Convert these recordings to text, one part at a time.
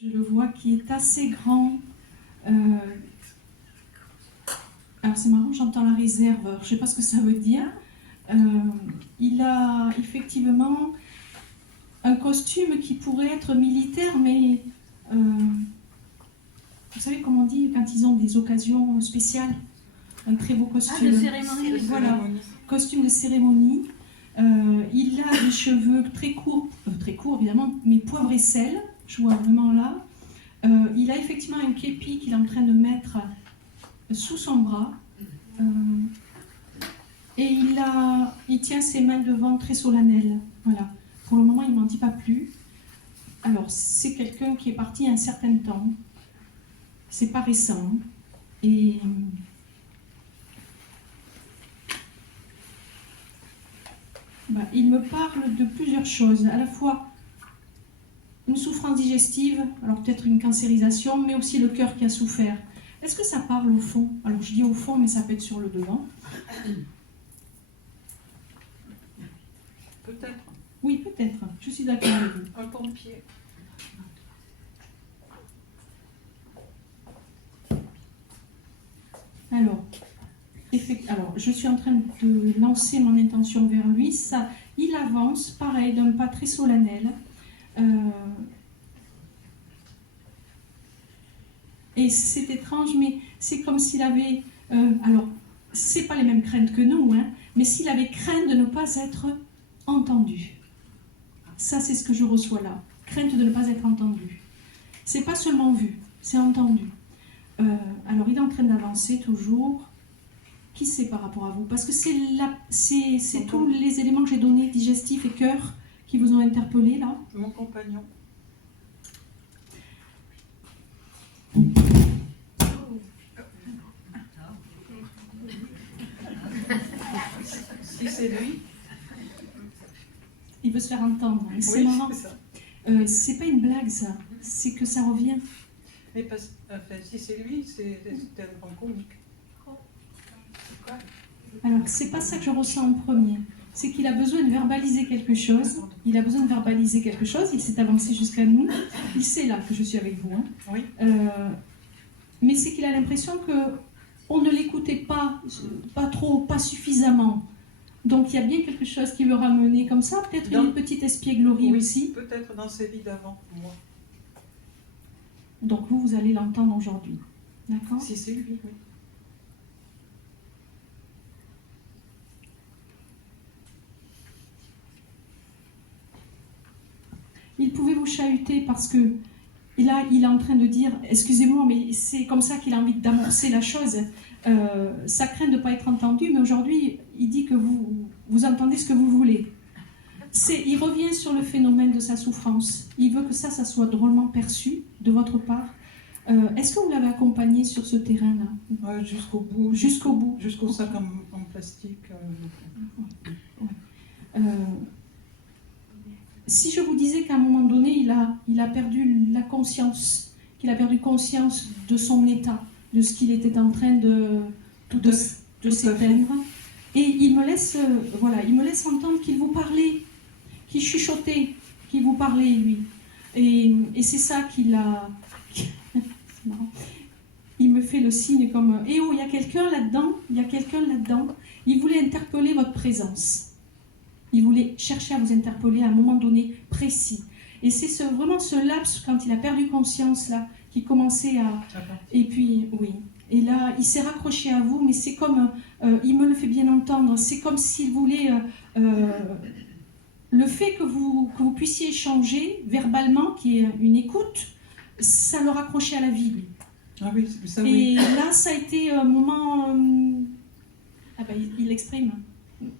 Je le vois qui est assez grand. Alors c'est marrant, j'entends la réserve, je ne sais pas ce que ça veut dire. Il a effectivement un costume qui pourrait être militaire, mais vous savez comment on dit quand ils ont des occasions spéciales, un très beau costume. Ah, de cérémonie. Voilà, costume de cérémonie. Il a des cheveux très courts évidemment, mais poivre et sel, je vois vraiment là. Il a effectivement un képi qu'il est en train de mettre sous son bras. Et il tient ses mains devant très solennel. Voilà. Pour le moment, il ne m'en dit pas plus. Alors, c'est quelqu'un qui est parti un certain temps. C'est pas récent. Et il me parle de plusieurs choses. À la fois une souffrance digestive, alors peut-être une cancérisation, mais aussi le cœur qui a souffert. Est-ce que ça parle au fond? Alors je dis au fond, mais ça peut être sur le devant. Peut-être. Oui, peut-être. Je suis d'accord avec vous. Un pompier. Alors, je suis en train de lancer mon intention vers lui. Ça, il avance, pareil, d'un pas très solennel. Et c'est étrange, mais c'est comme s'il avait... alors, c'est pas les mêmes craintes que nous, hein, mais s'il avait crainte de ne pas être entendu. Ça, c'est ce que je reçois là. Crainte de ne pas être entendu. C'est pas seulement vu, c'est entendu. Alors, il est en train d'avancer toujours. Qui c'est par rapport à vous? Parce que c'est tous les éléments que j'ai donnés, digestif et cœur, qui vous ont interpellé là. Mon compagnon. Si c'est lui. Il veut se faire entendre. C'est marrant. C'est pas une blague ça, c'est que ça revient. Mais si c'est lui, c'est un grand comique. Alors, c'est pas ça que je ressens en premier. C'est qu'il a besoin de verbaliser quelque chose. Il a besoin de verbaliser quelque chose. Il s'est avancé jusqu'à nous. Il sait là que je suis avec vous. Hein. Oui. Mais c'est qu'il a l'impression qu'on ne l'écoutait pas trop, pas suffisamment. Donc il y a bien quelque chose qui le ramenait comme ça. Peut-être une petite espièglerie aussi. Peut-être dans ses vies d'avant, moi. Donc vous allez l'entendre aujourd'hui. D'accord? Si c'est lui, oui. Il pouvait vous chahuter parce que là, il est en train de dire, excusez-moi, mais c'est comme ça qu'il a envie d'amorcer la chose. Ça craint de ne pas être entendu, mais aujourd'hui, il dit que vous entendez ce que vous voulez. Il revient sur le phénomène de sa souffrance. Il veut que ça soit drôlement perçu de votre part. Est-ce que vous l'avez accompagné sur ce terrain-là? Jusqu'au bout. Jusqu'au bout. Jusqu'au sac en plastique. Si je vous disais qu'à un moment donné, il a perdu la conscience, qu'il a perdu conscience de son état, de ce qu'il était en train de s'éteindre, et il me laisse entendre qu'il vous parlait, qu'il chuchotait, qu'il vous parlait, lui. Et c'est ça qu'il a... Il me fait le signe comme « Eh oh, il y a quelqu'un là-dedans, il y a quelqu'un là-dedans ». Il voulait interpeller votre présence. Il voulait chercher à vous interpeller à un moment donné précis. Et c'est vraiment ce laps, quand il a perdu conscience, là, qui commençait à... Et puis, oui. Et là, il s'est raccroché à vous, mais c'est comme... il me le fait bien entendre. C'est comme s'il voulait... le fait que vous puissiez échanger verbalement, qui est une écoute, ça le raccrochait à la vie, lui. Ah oui, ça oui. Et là, ça a été un moment... il l'exprime.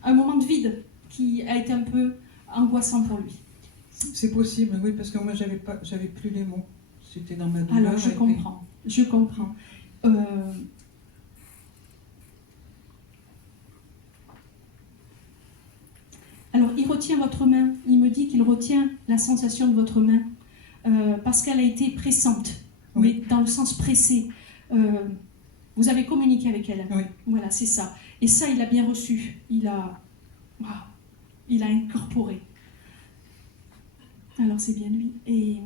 Un moment de vide qui a été un peu angoissant pour lui. C'est possible, oui, parce que moi, j'avais plus les mots. C'était dans ma douleur. Alors, je comprends. Alors, il retient votre main. Il me dit qu'il retient la sensation de votre main parce qu'elle a été pressante, mais dans le sens pressé. Vous avez communiqué avec elle. Oui. Voilà, c'est ça. Et ça, il a bien reçu. Il a incorporé. Alors c'est bien lui. Et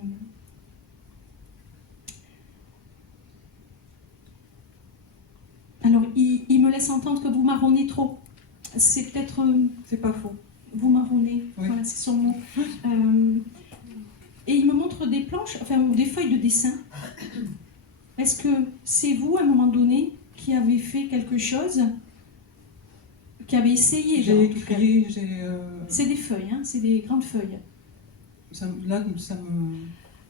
laisse entendre que vous marronnez trop. C'est peut-être... C'est pas faux. Vous marronnez, Oui. voilà, c'est son mot. Et il me montre des planches, enfin des feuilles de dessin. Est-ce que c'est vous, à un moment donné, qui avez fait quelque chose, qui avez essayé J'ai en tout cas. écrit, C'est des feuilles, hein, c'est des grandes feuilles. Là, ça me...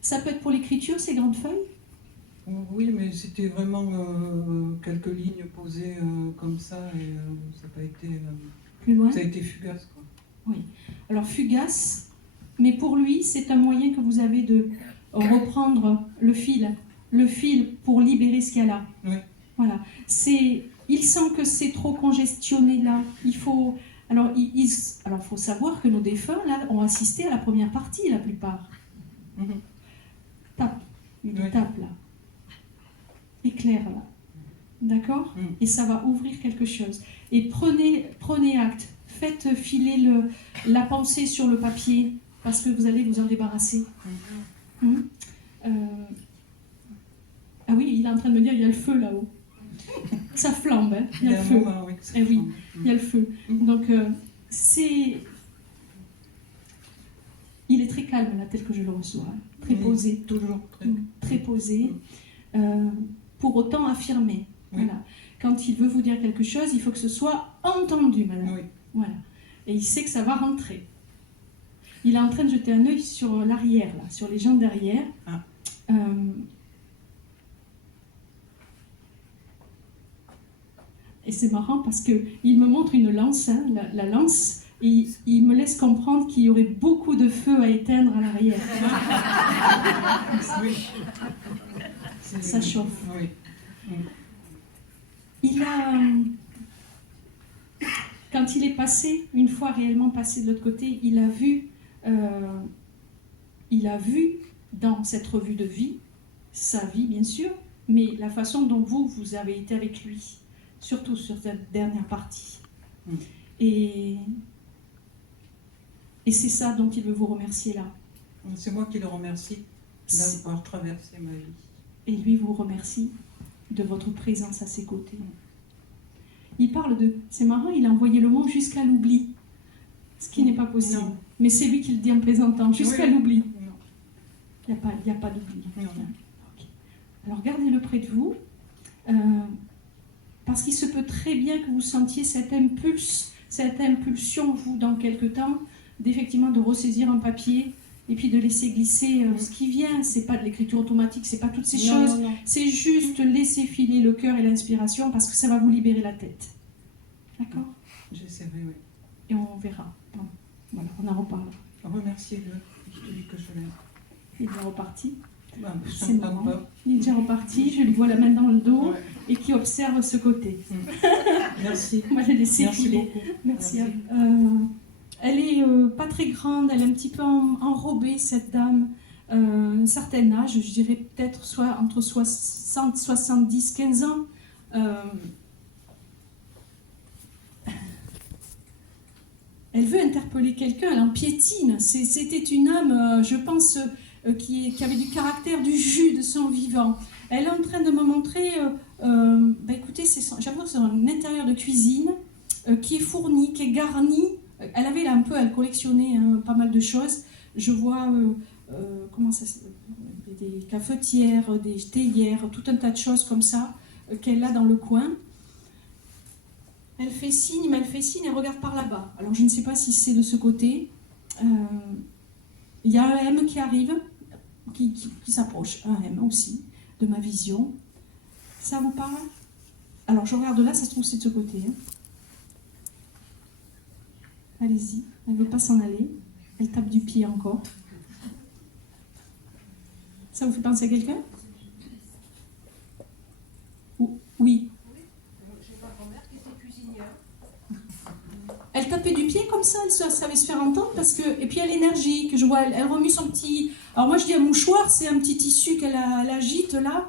Ça peut être pour l'écriture, ces grandes feuilles? Oui, mais c'était vraiment quelques lignes posées comme ça et ça n'a pas été... Plus loin? Ça a été fugace, quoi. Oui. Alors fugace, mais pour lui, c'est un moyen que vous avez de reprendre le fil pour libérer ce qu'il y a là. Oui. Voilà. Il sent que c'est trop congestionné là. Il faut... Alors, faut savoir que nos défunts, là, ont assisté à la première partie, la plupart. Mhm. Tape. Il Oui. tape là. Éclair là. D'accord? Mhm. Et ça va ouvrir quelque chose. Et prenez acte. Faites filer la pensée sur le papier, parce que vous allez vous en débarrasser. Mhm. Ah oui, il est en train de me dire, il y a le feu là-haut. Ça flambe, hein. Il y a le feu. Moment, oui, que ça Eh oui. flambe. Il y a le feu. Mhm. Donc, il est très calme là, tel que je le reçois. Hein. Très Oui, posé. Toujours très... Très posé. Pour autant affirmé. Oui. Voilà. Quand il veut vous dire quelque chose, il faut que ce soit entendu, madame. Oui. Voilà. Et il sait que ça va rentrer. Il est en train de jeter un œil sur l'arrière, là, sur les jambes derrière. Ah. Et c'est marrant parce qu'il me montre une lance, hein, la lance, et il me laisse comprendre qu'il y aurait beaucoup de feu à éteindre à l'arrière. Oui. Ça chauffe. Oui. Il a... Quand il est passé, une fois réellement passé de l'autre côté, il a vu dans cette revue de vie, sa vie bien sûr, mais la façon dont vous avez été avec lui, surtout sur cette dernière partie. Mm. Et c'est ça dont il veut vous remercier là. C'est moi qui le remercie d'avoir traversé ma vie. Et lui vous remercie de votre présence à ses côtés. Il parle de... C'est marrant, il a envoyé le mot jusqu'à l'oubli. Ce qui n'est pas possible. Non. Mais c'est lui qui le dit en plaisantant, jusqu'à Oui. l'oubli. Non. Il n'y a pas d'oubli. Non. Ok. Alors gardez-le près de vous, parce qu'il se peut très bien que vous sentiez cette impulsion, vous, dans quelque temps, d'effectivement de ressaisir un papier et puis de laisser glisser ce qui vient. C'est pas de l'écriture automatique, c'est pas toutes ces choses. Non. C'est juste laisser filer le cœur et l'inspiration parce que ça va vous libérer la tête. D'accord? J'essaierai, oui. Et on verra. Bon, voilà, on en reparlera. Remerciez-le, je te dis que je l'aime. Il est reparti. Bah, ça C'est me marrant. tente pas. Il est déjà reparti. Je lui vois la main dans le dos Ouais. et qui observe ce côté. Merci. On va la laisser Merci filer. beaucoup. Merci. Merci. Elle est pas très grande, elle est un petit peu enrobée, cette dame. Un certain âge, je dirais peut-être soit entre 60, 70, 15 ans. Elle veut interpeller quelqu'un, elle en piétine. C'était une âme, je pense, qui avait du caractère, du jus de son vivant. Elle est en train de me montrer, écoutez, j'ai l'impression que c'est un intérieur de cuisine qui est fourni, qui est garni. Elle avait là un peu, elle collectionnait pas mal de choses. Je vois des cafetières, des théières, tout un tas de choses comme ça qu'elle a dans le coin. Elle fait signe, elle regarde par là-bas. Alors je ne sais pas si c'est de ce côté. Il y a un M qui arrive, qui s'approche, un M aussi, de ma vision. Ça vous parle? Alors je regarde là, ça se trouve c'est de ce côté. Hein. Allez-y, elle ne veut pas s'en aller. Elle tape du pied encore. Ça vous fait penser à quelqu'un? Oui. Elle tapait du pied comme ça, elle savait se faire entendre parce que... Et puis elle énergique, je vois, elle remue son petit... Alors moi je dis un mouchoir, c'est un petit tissu qu'elle agite là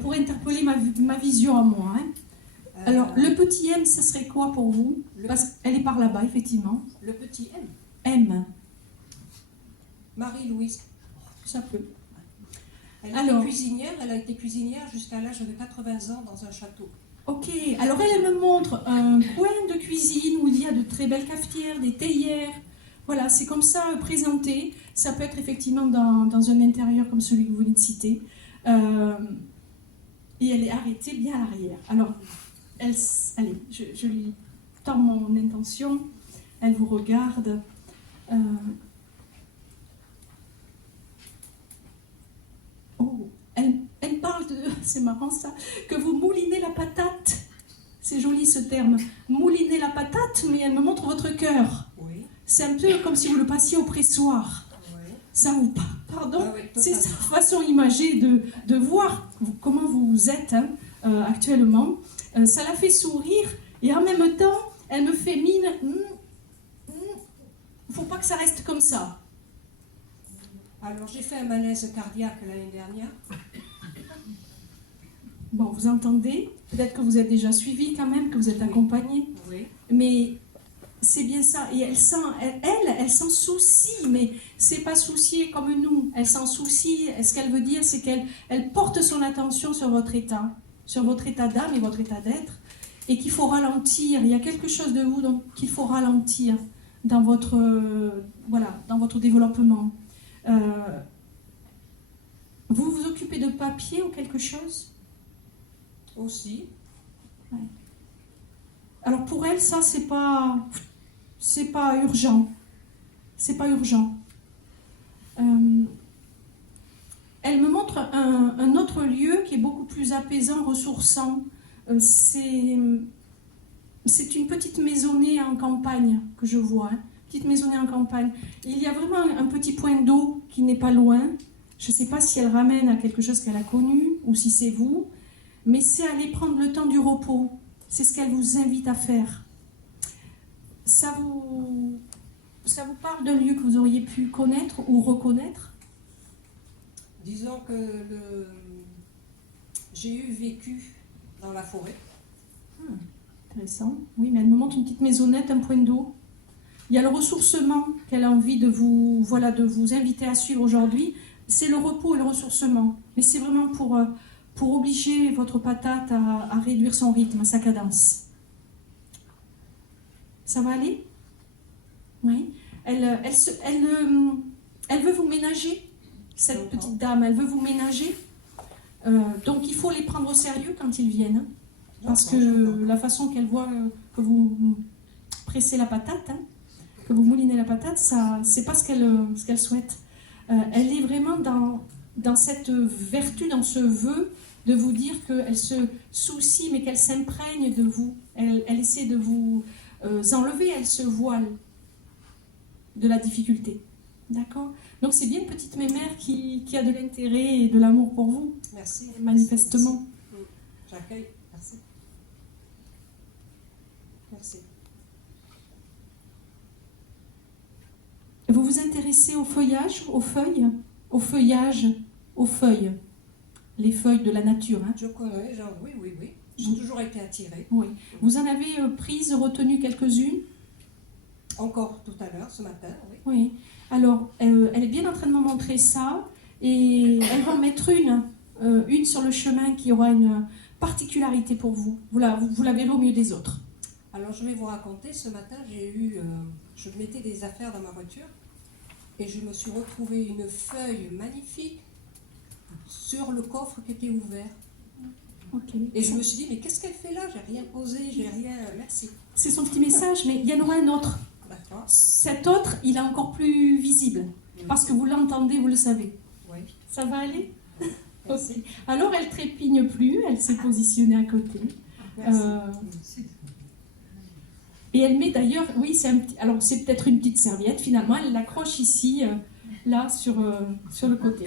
pour interpeller ma vision à moi. Hein. Alors le petit M, ça serait quoi pour vous? Parce qu'elle est par là-bas, effectivement. Le petit M. M, Marie-Louise. ça peut. Elle a été cuisinière jusqu'à l'âge de 80 ans dans un château. Ok, alors elle me montre un coin de cuisine où il y a de très belles cafetières, des théières. Voilà, c'est comme ça présenté. Ça peut être effectivement dans un intérieur comme celui que vous venez de citer. Et elle est arrêtée bien à l'arrière. Alors, allez, je lui tends mon intention. Elle vous regarde. Oh, elle parle de, c'est marrant ça, que vous moulinez la patate. C'est joli ce terme. Mouliner la patate, mais elle me montre votre cœur. Oui. C'est un peu comme si vous le passiez au pressoir. Oui. Ça vous parle, pardon? Ah oui, C'est sa façon imagée de voir comment vous êtes actuellement. Ça la fait sourire et en même temps, elle me fait mine. Faut pas que ça reste comme ça. Alors j'ai fait un malaise cardiaque l'année dernière. Bon, vous entendez? Peut-être que vous êtes déjà suivi quand même, que vous êtes accompagné. Oui. Mais c'est bien ça. Et elle s'en soucie, mais c'est pas soucier comme nous. Elle s'en soucie. Et ce qu'elle veut dire, c'est qu'elle porte son attention sur votre état d'âme et votre état d'être, et qu'il faut ralentir. Il y a quelque chose de vous qu'il faut ralentir dans votre, dans votre développement. Vous vous occupez de papier ou quelque chose? Aussi. Ouais. Alors pour elle, ça c'est pas urgent. C'est pas urgent. Elle me montre un autre lieu qui est beaucoup plus apaisant, ressourçant. C'est une petite maisonnée en campagne que je vois. Petite maisonnée en campagne. Il y a vraiment un petit point d'eau qui n'est pas loin. Je ne sais pas si elle ramène à quelque chose qu'elle a connu ou si c'est vous, mais c'est aller prendre le temps du repos. C'est ce qu'elle vous invite à faire. Ça vous parle d'un lieu que vous auriez pu connaître ou reconnaître? Disons que j'ai vécu dans la forêt. Intéressant. Oui, mais elle me montre une petite maisonnette, un point d'eau. Il y a le ressourcement qu'elle a envie de vous inviter à suivre aujourd'hui. C'est le repos et le ressourcement. Mais c'est vraiment pour obliger votre patate à réduire son rythme, sa cadence. Ça va aller? Oui. Elle veut vous ménager, cette petite dame. Elle veut vous ménager. Donc il faut les prendre au sérieux quand ils viennent. Parce que la façon qu'elle voit que vous pressez la patate, que vous moulinez la patate, ça, c'est pas ce qu'elle souhaite. Elle est vraiment dans cette vertu, dans ce vœu de vous dire qu'elle se soucie, mais qu'elle s'imprègne de vous. Elle essaie de vous enlever, elle se voile de la difficulté. D'accord? Donc c'est bien une petite mémère qui a de l'intérêt et de l'amour pour vous. Merci. Manifestement. Merci. J'accueille. Merci. Merci. Vous vous intéressez au feuillage, aux feuilles, au feuillage, aux feuilles, les feuilles de la nature. Hein. Je connais, oui. J'ai toujours été attirée. Oui. Vous en avez retenu quelques-unes? Encore tout à l'heure, ce matin, oui. Oui. Alors, elle est bien en train de me montrer ça, et elle va en mettre une sur le chemin qui aura une particularité pour vous. Vous la verrez au milieu des autres. Alors, je vais vous raconter, ce matin, je mettais des affaires dans ma voiture, et je me suis retrouvée une feuille magnifique sur le coffre qui était ouvert. Okay. Et je me suis dit, mais qu'est-ce qu'elle fait là? J'ai rien posé, j'ai rien... Merci. C'est son petit message, mais il y en aura un autre. D'accord. Cet autre, il est encore plus visible, parce que vous l'entendez, vous le savez. Oui. Ça va aller? Merci. Okay. Alors, elle trépigne plus, elle s'est positionnée à côté. Et elle met d'ailleurs, oui, alors c'est peut-être une petite serviette, finalement, elle l'accroche ici, là, sur le côté.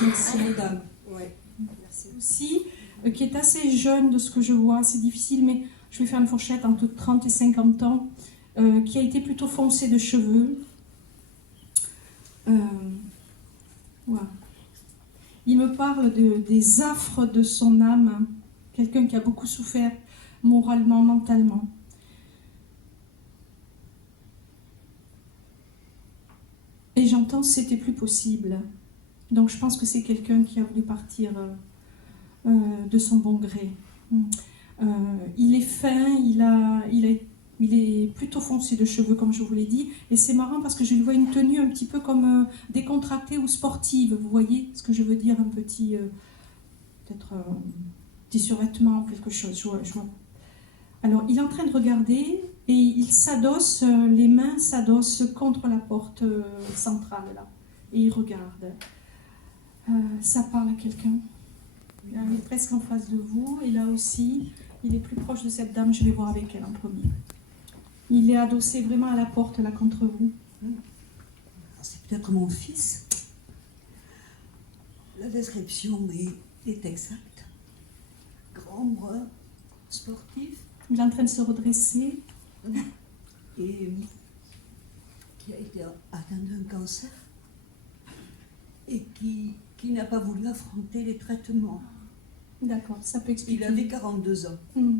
Merci, mesdames. Oui. Merci. Aussi, qui est assez jeune de ce que je vois, c'est difficile, mais je vais faire une fourchette entre 30 et 50 ans, qui a été plutôt foncé de cheveux. Voilà. Il me parle des affres de son âme, quelqu'un qui a beaucoup souffert moralement, mentalement. Et j'entends que c'était plus possible. Donc je pense que c'est quelqu'un qui a voulu partir de son bon gré. Il est fin, il est plutôt foncé de cheveux, comme je vous l'ai dit, et c'est marrant parce que je lui vois une tenue un petit peu comme décontractée ou sportive, vous voyez ce que je veux dire, un petit, peut-être petit survêtement ou quelque chose, je vois. Alors, il est en train de regarder et il s'adosse, les mains s'adossent contre la porte centrale, là, et il regarde. Ça parle à quelqu'un. Il est presque en face de vous, et là aussi, il est plus proche de cette dame, je vais voir avec elle en premier. Il est adossé vraiment à la porte, là, contre vous. C'est peut-être mon fils. La description est exacte. Grand, brun, sportif. Il est en train de se redresser. Et qui a été atteint d'un cancer. Et qui n'a pas voulu affronter les traitements. D'accord, ça peut expliquer. Il avait 42 ans. Hmm.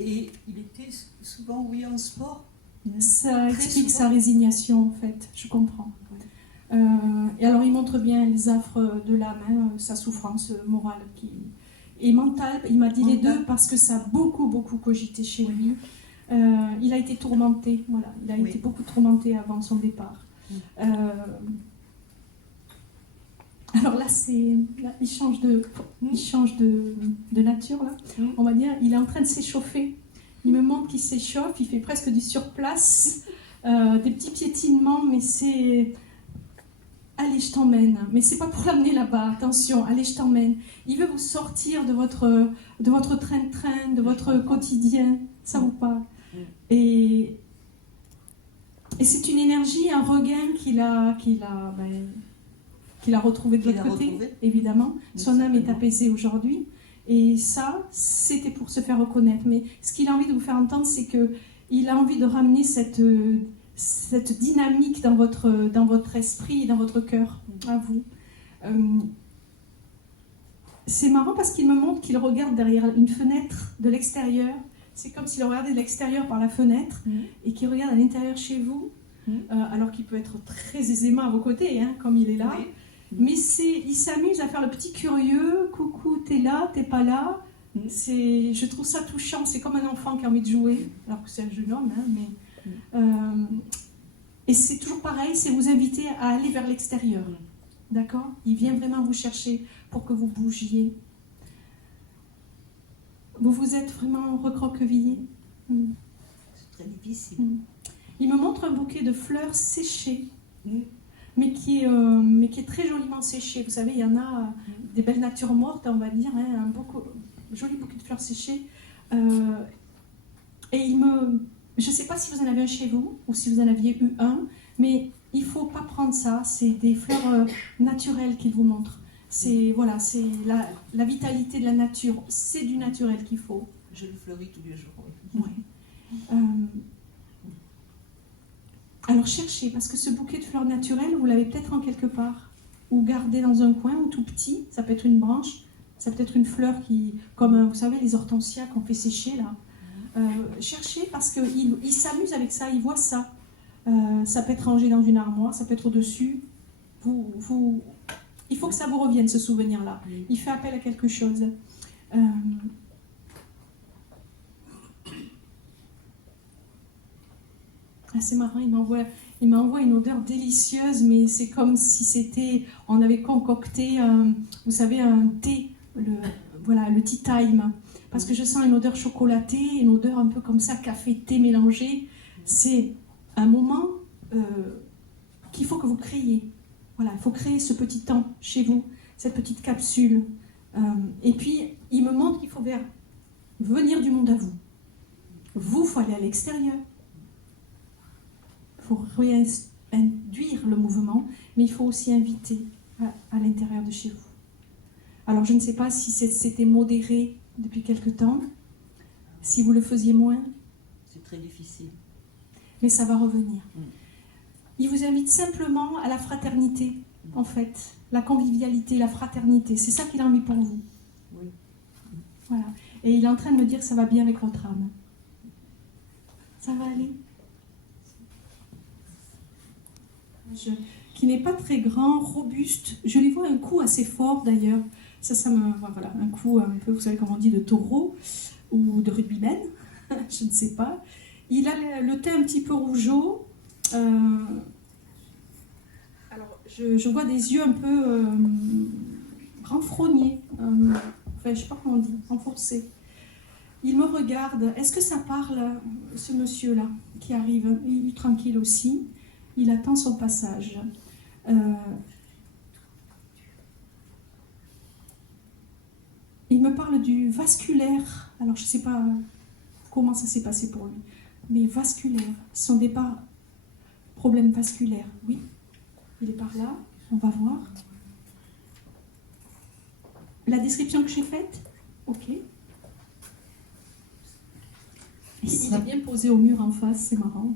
Et il était souvent, oui, en sport. Ça explique souvent. sa résignation, en fait, je comprends. Et alors, il montre bien les affres de l'âme, hein, sa souffrance morale et mentale. Il m'a dit les deux parce que ça a beaucoup cogité chez lui. Il a été tourmenté, voilà. Il a été beaucoup tourmenté avant son départ. Alors là, il change de nature, là. On va dire, il est en train de s'échauffer. Il me montre qu'il s'échauffe, il fait presque du surplace, des petits piétinements, mais c'est... Allez, je t'emmène. Mais c'est pas pour l'amener là-bas, attention, allez, je t'emmène. Il veut vous sortir de votre train-train, de votre quotidien, ça vous parle. Et c'est une énergie, un regain qu'il a retrouvé de l'autre côté, évidemment. Son âme est apaisée aujourd'hui. Et ça, c'était pour se faire reconnaître. Mais ce qu'il a envie de vous faire entendre, c'est qu'il a envie de ramener cette dynamique dans votre esprit et dans votre cœur, à vous. C'est marrant parce qu'il me montre qu'il regarde derrière une fenêtre de l'extérieur. C'est comme s'il regardait de l'extérieur par la fenêtre et qu'il regarde à l'intérieur chez vous, alors qu'il peut être très aisément à vos côtés, hein, comme il est là. Oui. Mais il s'amuse à faire le petit curieux, coucou, t'es là, t'es pas là. Je trouve ça touchant, c'est comme un enfant qui a envie de jouer, alors que c'est un jeune homme, hein, et c'est toujours pareil, c'est vous inviter à aller vers l'extérieur, d'accord? Il vient vraiment vous chercher pour que vous bougiez. Vous êtes vraiment recroquevillé. C'est très difficile. Il me montre un bouquet de fleurs séchées. Mais qui est très joliment séché. Vous savez, il y en a des belles natures mortes, on va dire, hein, un joli bouquet de fleurs séchées. Et je ne sais pas si vous en avez un chez vous, ou si vous en aviez eu un, mais il ne faut pas prendre ça, c'est des fleurs naturelles qu'il vous montre. C'est la vitalité de la nature, c'est du naturel qu'il faut. Je le fleuris tous les jours. Oui. Alors cherchez, parce que ce bouquet de fleurs naturelles, vous l'avez peut-être en quelque part, ou gardé dans un coin, ou tout petit, ça peut être une branche, ça peut être une fleur comme vous savez, les hortensias qu'on fait sécher là. Cherchez parce qu'il s'amuse avec ça, il voit ça. Ça peut être rangé dans une armoire, ça peut être au-dessus. Il faut que ça vous revienne, ce souvenir-là. Il fait appel à quelque chose. C'est marrant, il m'envoie une odeur délicieuse, mais c'est comme si on avait concocté, vous savez, un thé, le tea time, parce que je sens une odeur chocolatée, une odeur un peu comme ça, café-thé mélangé. C'est un moment qu'il faut que vous créiez. Voilà, il faut créer ce petit temps chez vous, cette petite capsule. Et puis, il me montre qu'il faut venir du monde à vous. Vous, il faut aller à l'extérieur. Il faut réinduire le mouvement, mais il faut aussi inviter à l'intérieur de chez vous. Alors, je ne sais pas si c'était modéré depuis quelque temps, si vous le faisiez moins. C'est très difficile. Mais ça va revenir. Il vous invite simplement à la fraternité, en fait. La convivialité, la fraternité. C'est ça qu'il a envie pour vous. Oui. Voilà. Et il est en train de me dire que ça va bien avec votre âme. Ça va aller? Qui n'est pas très grand, robuste. Je lui vois un cou assez fort d'ailleurs. Ça me... Voilà, un coup un peu, vous savez comment on dit, de taureau ou de rugbyman, je ne sais pas. Il a le teint un petit peu rougeau. Alors, je vois des yeux un peu renfrognés. Enfin, je ne sais pas comment on dit, renforcés. Il me regarde. Est-ce que ça parle, ce monsieur-là, qui arrive? Il est tranquille aussi. Il attend son passage. Il me parle du vasculaire. Alors, je ne sais pas comment ça s'est passé pour lui. Mais vasculaire. Son départ, problème vasculaire. Oui, il est par là. On va voir. La description que j'ai faite? Ok. Il est bien posé au mur en face, c'est marrant.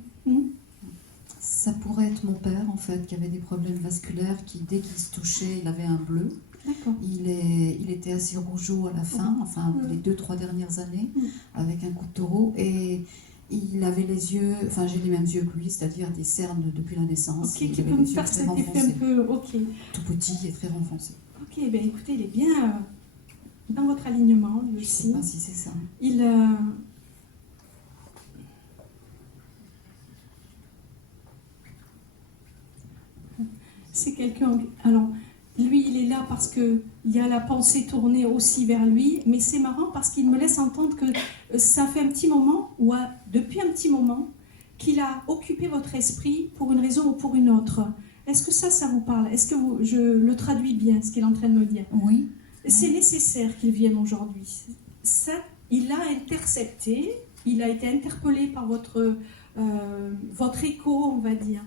Ça pourrait être mon père, en fait, qui avait des problèmes vasculaires, qui, dès qu'il se touchait, il avait un bleu. D'accord. Il était assez rougeau à la fin, enfin, les 2-3 dernières années, avec un coup de taureau. Et il avait les yeux, enfin, j'ai les mêmes yeux que lui, c'est-à-dire des cernes depuis la naissance. Ok, Il qui avait peut me les yeux faire très cet effet un renfoncés. peu... Ok. Tout petit et très renfoncé. Ok, ben écoutez, il est bien dans votre alignement, lui Je ne aussi. sais pas si c'est ça. Il... C'est quelqu'un... Alors, lui, il est là parce qu'il y a la pensée tournée aussi vers lui, mais c'est marrant parce qu'il me laisse entendre que ça fait un petit moment, ou depuis un petit moment, qu'il a occupé votre esprit pour une raison ou pour une autre. Est-ce que ça vous parle? Est-ce que je le traduis bien, ce qu'il est en train de me dire? Oui. C'est nécessaire qu'il vienne aujourd'hui. Ça, il l'a intercepté, il a été interpellé par votre écho, on va dire.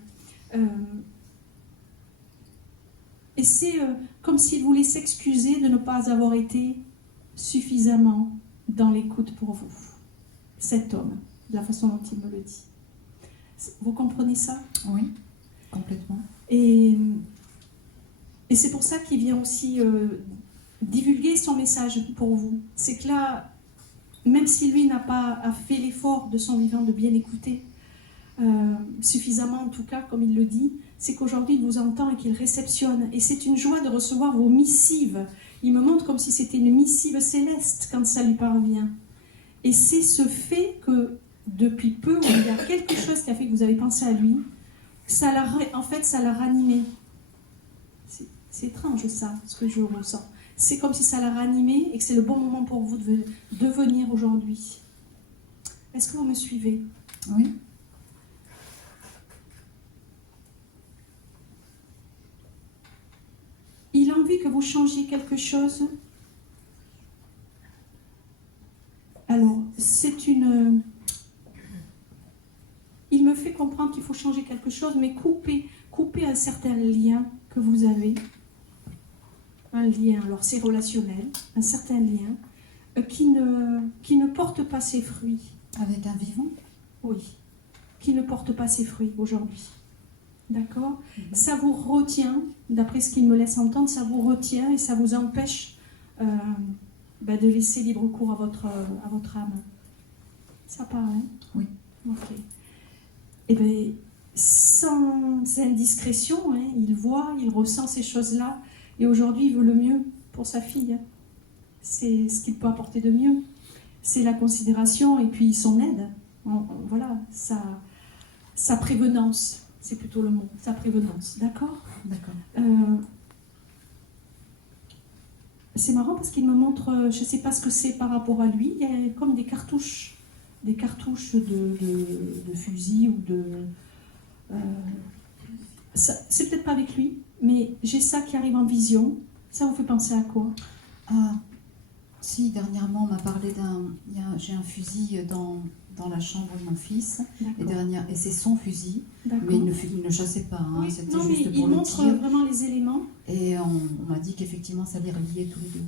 Et c'est comme s'il voulait s'excuser de ne pas avoir été suffisamment dans l'écoute pour vous, cet homme, de la façon dont il me le dit. Vous comprenez ça? Oui, complètement. Et c'est pour ça qu'il vient aussi divulguer son message pour vous. C'est que là, même si lui n'a pas fait l'effort de son vivant de bien écouter, suffisamment en tout cas, comme il le dit, c'est qu'aujourd'hui il vous entend et qu'il réceptionne. Et c'est une joie de recevoir vos missives. Il me montre comme si c'était une missive céleste quand ça lui parvient. Et c'est ce fait que depuis peu, il y a quelque chose qui a fait que vous avez pensé à lui, en fait ça l'a ranimé. C'est étrange ça, ce que je ressens. C'est comme si ça l'a ranimé et que c'est le bon moment pour vous de venir aujourd'hui. Est-ce que vous me suivez? Oui. Il a envie que vous changiez quelque chose. Alors, il me fait comprendre qu'il faut changer quelque chose, mais couper un certain lien que vous avez. Un lien, alors c'est relationnel, un certain lien qui ne porte pas ses fruits. Avec un vivant? Oui, qui ne porte pas ses fruits aujourd'hui. D'accord? Ça vous retient, d'après ce qu'il me laisse entendre, ça vous retient et ça vous empêche de laisser libre cours à votre âme. Ça part, hein? Oui. Ok. Eh bien, sans indiscrétion, hein, il voit, il ressent ces choses-là et aujourd'hui, il veut le mieux pour sa fille. Hein. C'est ce qu'il peut apporter de mieux. C'est la considération et puis son aide. Voilà, sa prévenance. C'est plutôt le mot, sa prévenance, d'accord? D'accord. C'est marrant parce qu'il me montre, je ne sais pas ce que c'est par rapport à lui, il y a comme des cartouches de fusil ou de... c'est peut-être pas avec lui, mais j'ai ça qui arrive en vision. Ça vous fait penser à quoi? Ah, si, dernièrement, on m'a parlé j'ai un fusil dans la chambre de mon fils, et c'est son fusil, mais il ne chassait pas, hein, oui, c'était non, juste mais pour il le montre tir. vraiment les éléments. Et on m'a dit qu'effectivement, ça les reliait tous les deux.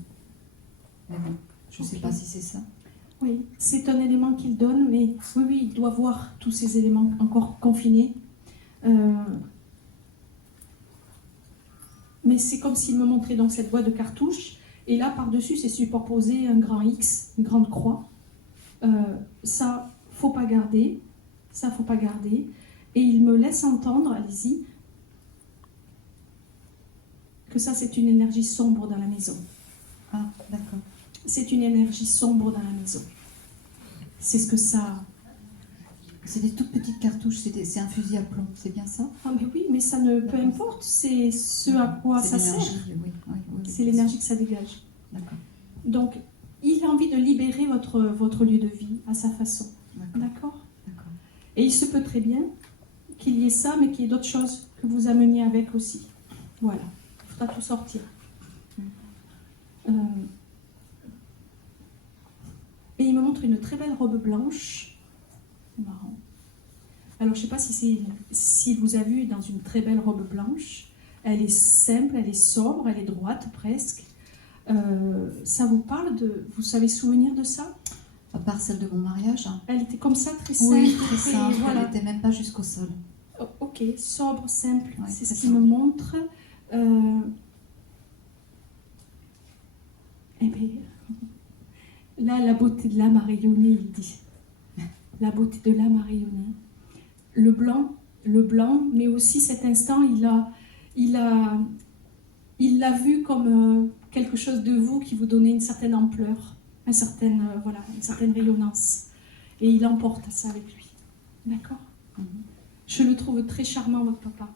Mais bon, je ne sais pas si c'est ça. Oui, c'est un élément qu'il donne, mais oui, il doit voir tous ces éléments encore confinés. Mais c'est comme s'il me montrait donc cette boîte de cartouches, et là, par-dessus, c'est superposé un grand X, une grande croix. Ça, faut pas garder. Ça, faut pas garder. Et il me laisse entendre, allez-y, que ça, c'est une énergie sombre dans la maison. Ah, d'accord. C'est une énergie sombre dans la maison. C'est ce que ça... C'est des toutes petites cartouches, c'est un fusil à plomb, c'est bien ça? Ah mais oui, mais ça ne... Peu importe, c'est ce à quoi ça sert. Oui, C'est l'énergie que ça dégage. D'accord. Donc, il a envie de libérer votre lieu de vie à sa façon. D'accord? D'accord. Et il se peut très bien qu'il y ait ça, mais qu'il y ait d'autres choses que vous ameniez avec aussi. Voilà. Il faudra tout sortir. Et il me montre une très belle robe blanche. C'est marrant. Alors, je ne sais pas si vous avez vu dans une très belle robe blanche. Elle est simple, elle est sobre, elle est droite presque. Ça vous parle de... Vous savez souvenir de ça? À part celle de mon mariage. Hein. Elle était comme ça, très simple. Oui, très simple. Voilà. Elle n'était même pas jusqu'au sol. Oh, ok, sobre, simple. Ouais, c'est très ce qu'il me montre. Eh bien, là, la beauté de l'âme a rayonné, il dit. La beauté de l'âme a rayonné. Le blanc, mais aussi cet instant, il l'a vu comme quelque chose de vous qui vous donnait une certaine ampleur, une certaine rayonnance. Et il emporte ça avec lui. D'accord? Je le trouve très charmant, votre papa.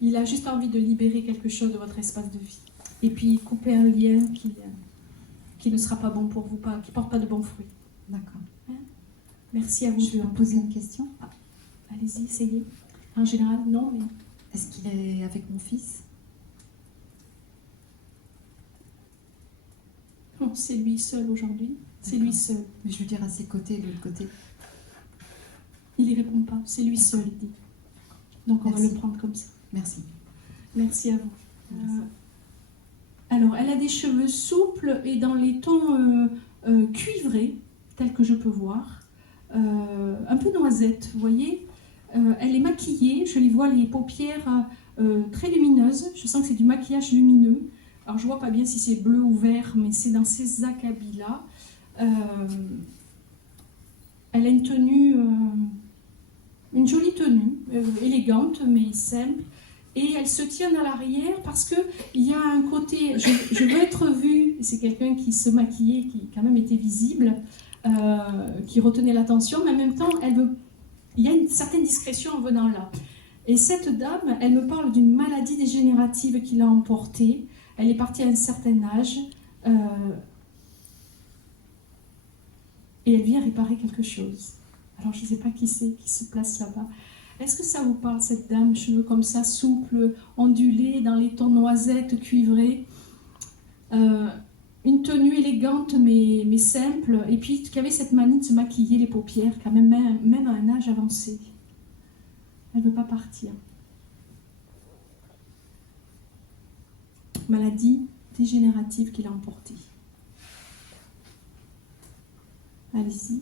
Il a juste envie de libérer quelque chose de votre espace de vie. Et puis couper un lien qui ne sera pas bon pour vous, qui ne porte pas de bons fruits. D'accord. Hein? Merci à vous. Je vais vous poser une question. Allez-y, essayez. En général, non, mais... Est-ce qu'il est avec mon fils? Non, c'est lui seul aujourd'hui. C'est lui seul. Mais je veux dire à ses côtés, de l'autre côté. Il y répond pas. C'est lui seul, il dit. Donc on va le prendre comme ça. Merci. Merci à vous. Alors, elle a des cheveux souples et dans les tons cuivrés, tels que je peux voir. Un peu noisette, vous voyez. Elle est maquillée. Je lui vois les paupières très lumineuses. Je sens que c'est du maquillage lumineux. Alors, je ne vois pas bien si c'est bleu ou vert, mais c'est dans ces acabits-là. Elle a une tenue, une jolie tenue, élégante, mais simple. Et elle se tient à l'arrière parce qu'il y a un côté... Je veux être vue. C'est quelqu'un qui se maquillait, qui quand même était visible, qui retenait l'attention, mais en même temps, il y a une certaine discrétion en venant là. Et cette dame, elle me parle d'une maladie dégénérative qui l'a emportée. Elle est partie à un certain âge et elle vient réparer quelque chose. Alors je ne sais pas qui c'est qui se place là-bas. Est-ce que ça vous parle, cette dame, cheveux comme ça, souples, ondulés, dans les tons noisettes, cuivrés, une tenue élégante mais simple, et puis qui avait cette manie de se maquiller les paupières, quand même à un âge avancé. Elle ne veut pas partir. Maladie dégénérative qui l'a emportée. Allez-y.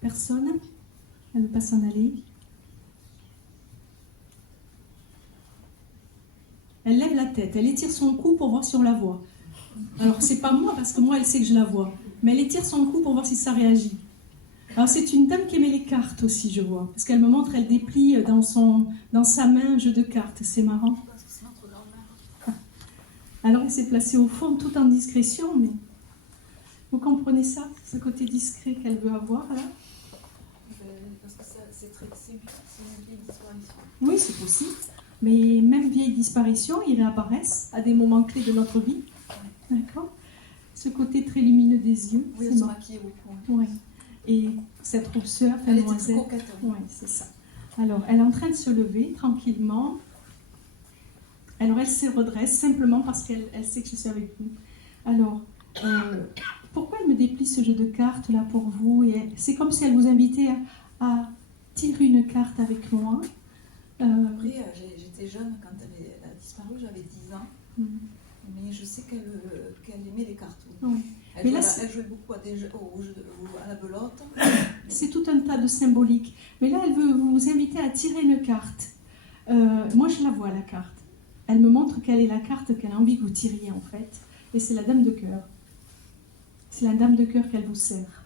Personne? Elle ne veut pas s'en aller. Elle lève la tête, elle étire son cou pour voir si on la voit. Alors c'est pas moi, parce que moi elle sait que je la vois. Mais elle étire son cou pour voir si ça réagit. Alors c'est une dame qui aimait les cartes aussi, je vois. Parce qu'elle me montre, elle déplie dans sa main un jeu de cartes. C'est marrant. Alors elle s'est placée au fond, tout en discrétion, mais... Vous comprenez ça, ce côté discret qu'elle veut avoir, là? Parce que c'est une vieille disparition. Oui, c'est possible. Mais même vieille disparition, ils réapparaissent à des moments clés de notre vie. D'accord? Ce côté très lumineux des yeux. Oui, elle se maquille, oui. Ouais. Et cette rousseur, elle était très coquette. Oui, c'est ça. Alors, elle est en train de se lever tranquillement. Alors, elle se redresse simplement parce qu'elle sait que je suis avec vous. Alors, pourquoi elle me déplie ce jeu de cartes là pour vous? Et c'est comme si elle vous invitait à tirer une carte avec moi. Après, j'étais jeune quand elle a disparu, j'avais 10 ans. Mais je sais qu'elle aimait les cartes. Oui. Elle jouait beaucoup à la belote. C'est tout un tas de symboliques. Mais là, elle veut vous inviter à tirer une carte. Moi, je la vois, la carte. Elle me montre quelle est la carte qu'elle a envie que vous tiriez, en fait. Et c'est la dame de cœur. C'est la dame de cœur qu'elle vous sert.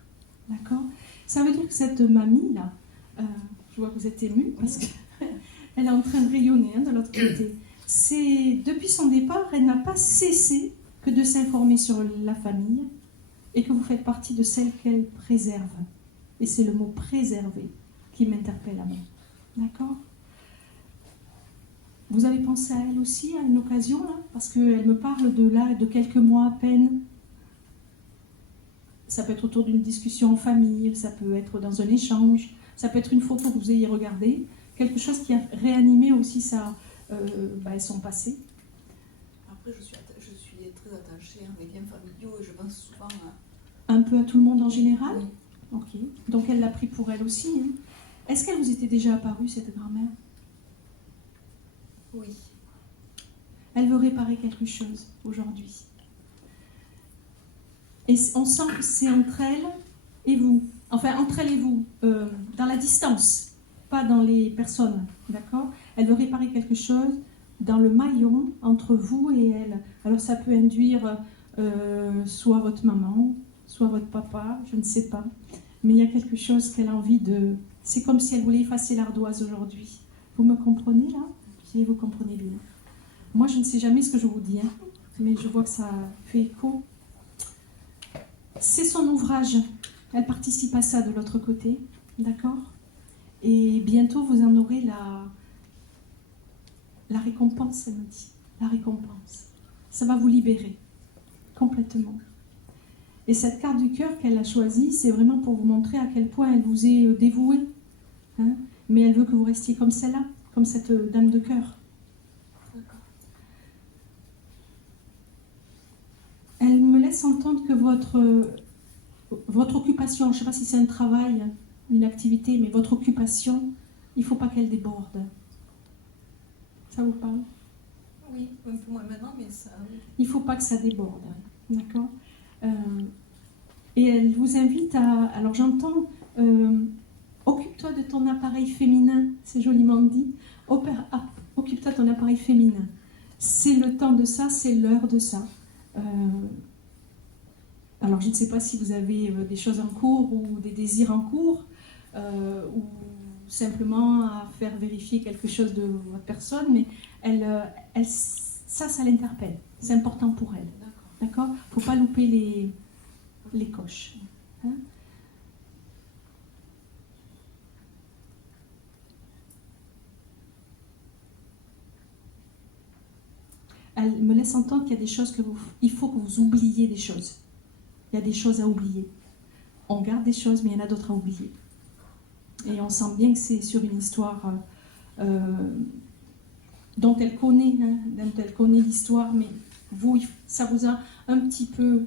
D'accord? Ça veut dire que cette mamie-là, je vois que vous êtes émue, parce qu'elle est en train de rayonner de l'autre côté. Depuis son départ, elle n'a pas cessé que de s'informer sur la famille et que vous faites partie de celle qu'elle préserve. Et c'est le mot préserver qui m'interpelle à moi. D'accord? Vous avez pensé à elle aussi à une occasion, là? Parce qu'elle me parle de quelques mois à peine. Ça peut être autour d'une discussion en famille, ça peut être dans un échange, ça peut être une photo que vous ayez regardée, quelque chose qui a réanimé aussi son passé. Après, je suis très attachée à mes liens familiaux et je pense souvent à... Un peu à tout le monde en général? Oui. Ok. Donc elle l'a pris pour elle aussi. Hein. Est-ce qu'elle vous était déjà apparue, cette grand-mère? Oui. Elle veut réparer quelque chose aujourd'hui. Et on sent que c'est entre elle et vous. Enfin, entre elle et vous, dans la distance, pas dans les personnes. D'accord? Elle veut réparer quelque chose dans le maillon entre vous et elle. Alors ça peut induire soit votre maman, soit votre papa, je ne sais pas. Mais il y a quelque chose qu'elle a envie de... C'est comme si elle voulait effacer l'ardoise aujourd'hui. Vous me comprenez là? Si vous comprenez bien. Moi, je ne sais jamais ce que je vous dis, hein, mais je vois que ça fait écho. C'est son ouvrage. Elle participe à ça de l'autre côté, d'accord? Et bientôt, vous en aurez la récompense, elle me dit. La récompense. Ça va vous libérer, complètement. Et cette carte du cœur qu'elle a choisie, c'est vraiment pour vous montrer à quel point elle vous est dévouée. Hein? Mais elle veut que vous restiez comme celle-là, comme cette dame de cœur. Elle me laisse entendre que votre occupation, je ne sais pas si c'est un travail, une activité, mais votre occupation, il ne faut pas qu'elle déborde. Ça vous parle? Oui, un peu moins maintenant, mais ça... Il ne faut pas que ça déborde, d'accord? Et elle vous invite à... Alors j'entends, occupe-toi de ton appareil féminin, c'est joliment dit. Occupe-toi de ton appareil féminin. C'est le temps de ça, c'est l'heure de ça. Alors je ne sais pas si vous avez des choses en cours ou des désirs en cours ou simplement à faire vérifier quelque chose de votre personne, mais ça l'interpelle. C'est important pour elle. D'accord? Il ne faut pas louper les coches. Hein? Elle me laisse entendre qu'il y a des choses il faut que vous oubliez des choses. Il y a des choses à oublier. On garde des choses, mais il y en a d'autres à oublier. Et on sent bien que c'est sur une histoire dont elle connaît l'histoire, mais vous, ça vous a un petit peu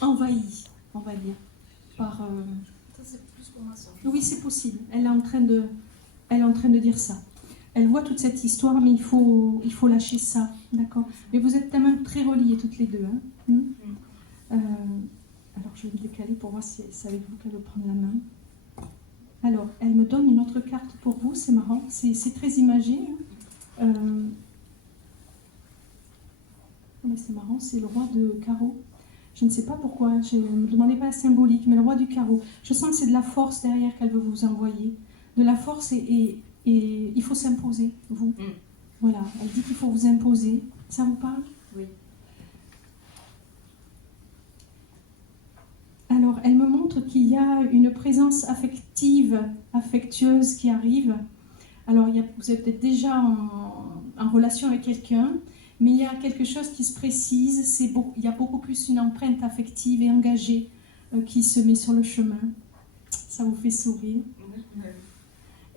envahi, on va dire, par... Ça, c'est plus pour ma soeur. Oui, c'est possible. Elle est en train de dire ça. Elle voit toute cette histoire, mais il faut lâcher ça, d'accord? Mais vous êtes quand même très reliées toutes les deux. Hein? Alors, je vais me décaler pour voir si c'est avec vous qu'elle veut prendre la main. Alors, elle me donne une autre carte pour vous, c'est marrant, c'est très imagé. Hein? Mais c'est marrant, c'est le roi de carreau. Je ne sais pas pourquoi, je ne me demandais pas la symbolique, mais le roi du carreau. Je sens que c'est de la force derrière qu'elle veut vous envoyer. De la force et il faut s'imposer, vous. Voilà, elle dit qu'il faut vous imposer. Ça vous parle? Oui. Alors, elle me montre qu'il y a une présence affectueuse qui arrive. Alors, vous êtes peut-être déjà en relation avec quelqu'un, mais il y a quelque chose qui se précise. Il y a beaucoup plus une empreinte affective et engagée qui se met sur le chemin. Ça vous fait sourire.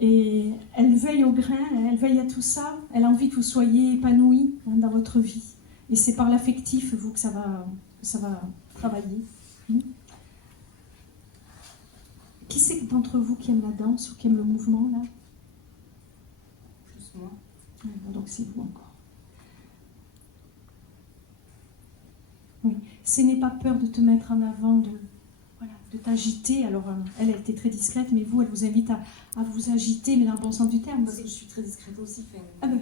Et elle veille au grain, elle veille à tout ça. Elle a envie que vous soyez épanouis dans votre vie. Et c'est par l'affectif, vous, que ça va travailler. Qui c'est d'entre vous qui aime la danse ou qui aime le mouvement, là? Plus moi. Donc c'est vous encore. Oui. Ce n'est pas peur de te mettre en avant, de t'agiter. Alors, elle était très discrète, mais vous, elle vous invite à vous agiter, mais dans le bon sens du terme. Parce que je suis très discrète aussi. Ah ben,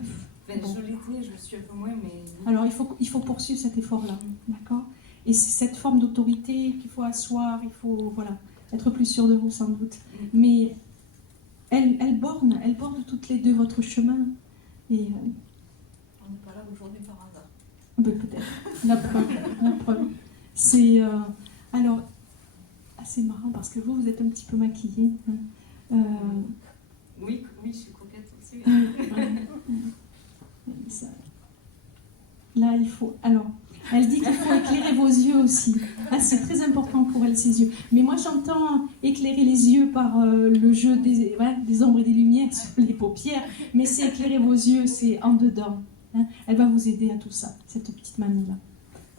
bon. Je l'étais, je le suis un peu moins, mais... Alors, il faut poursuivre cet effort-là, d'accord? Et c'est cette forme d'autorité qu'il faut asseoir, il faut être plus sûr de vous, sans doute. Mais elle borne toutes les deux votre chemin. Et, on n'est pas là aujourd'hui par hasard. Peut-être. La preuve. La preuve. C'est. Alors, c'est marrant parce que vous êtes un petit peu maquillée. Oui, je suis coquette aussi. Ça- Là, il faut. Alors, elle dit qu'il faut éclairer vos yeux aussi. Ah, c'est très important pour elle, ses yeux. Mais moi, j'entends éclairer les yeux par le jeu des ombres et des lumières sur les paupières. Mais c'est éclairer vos yeux, c'est en dedans. Hein. Elle va vous aider à tout ça, cette petite mamie-là.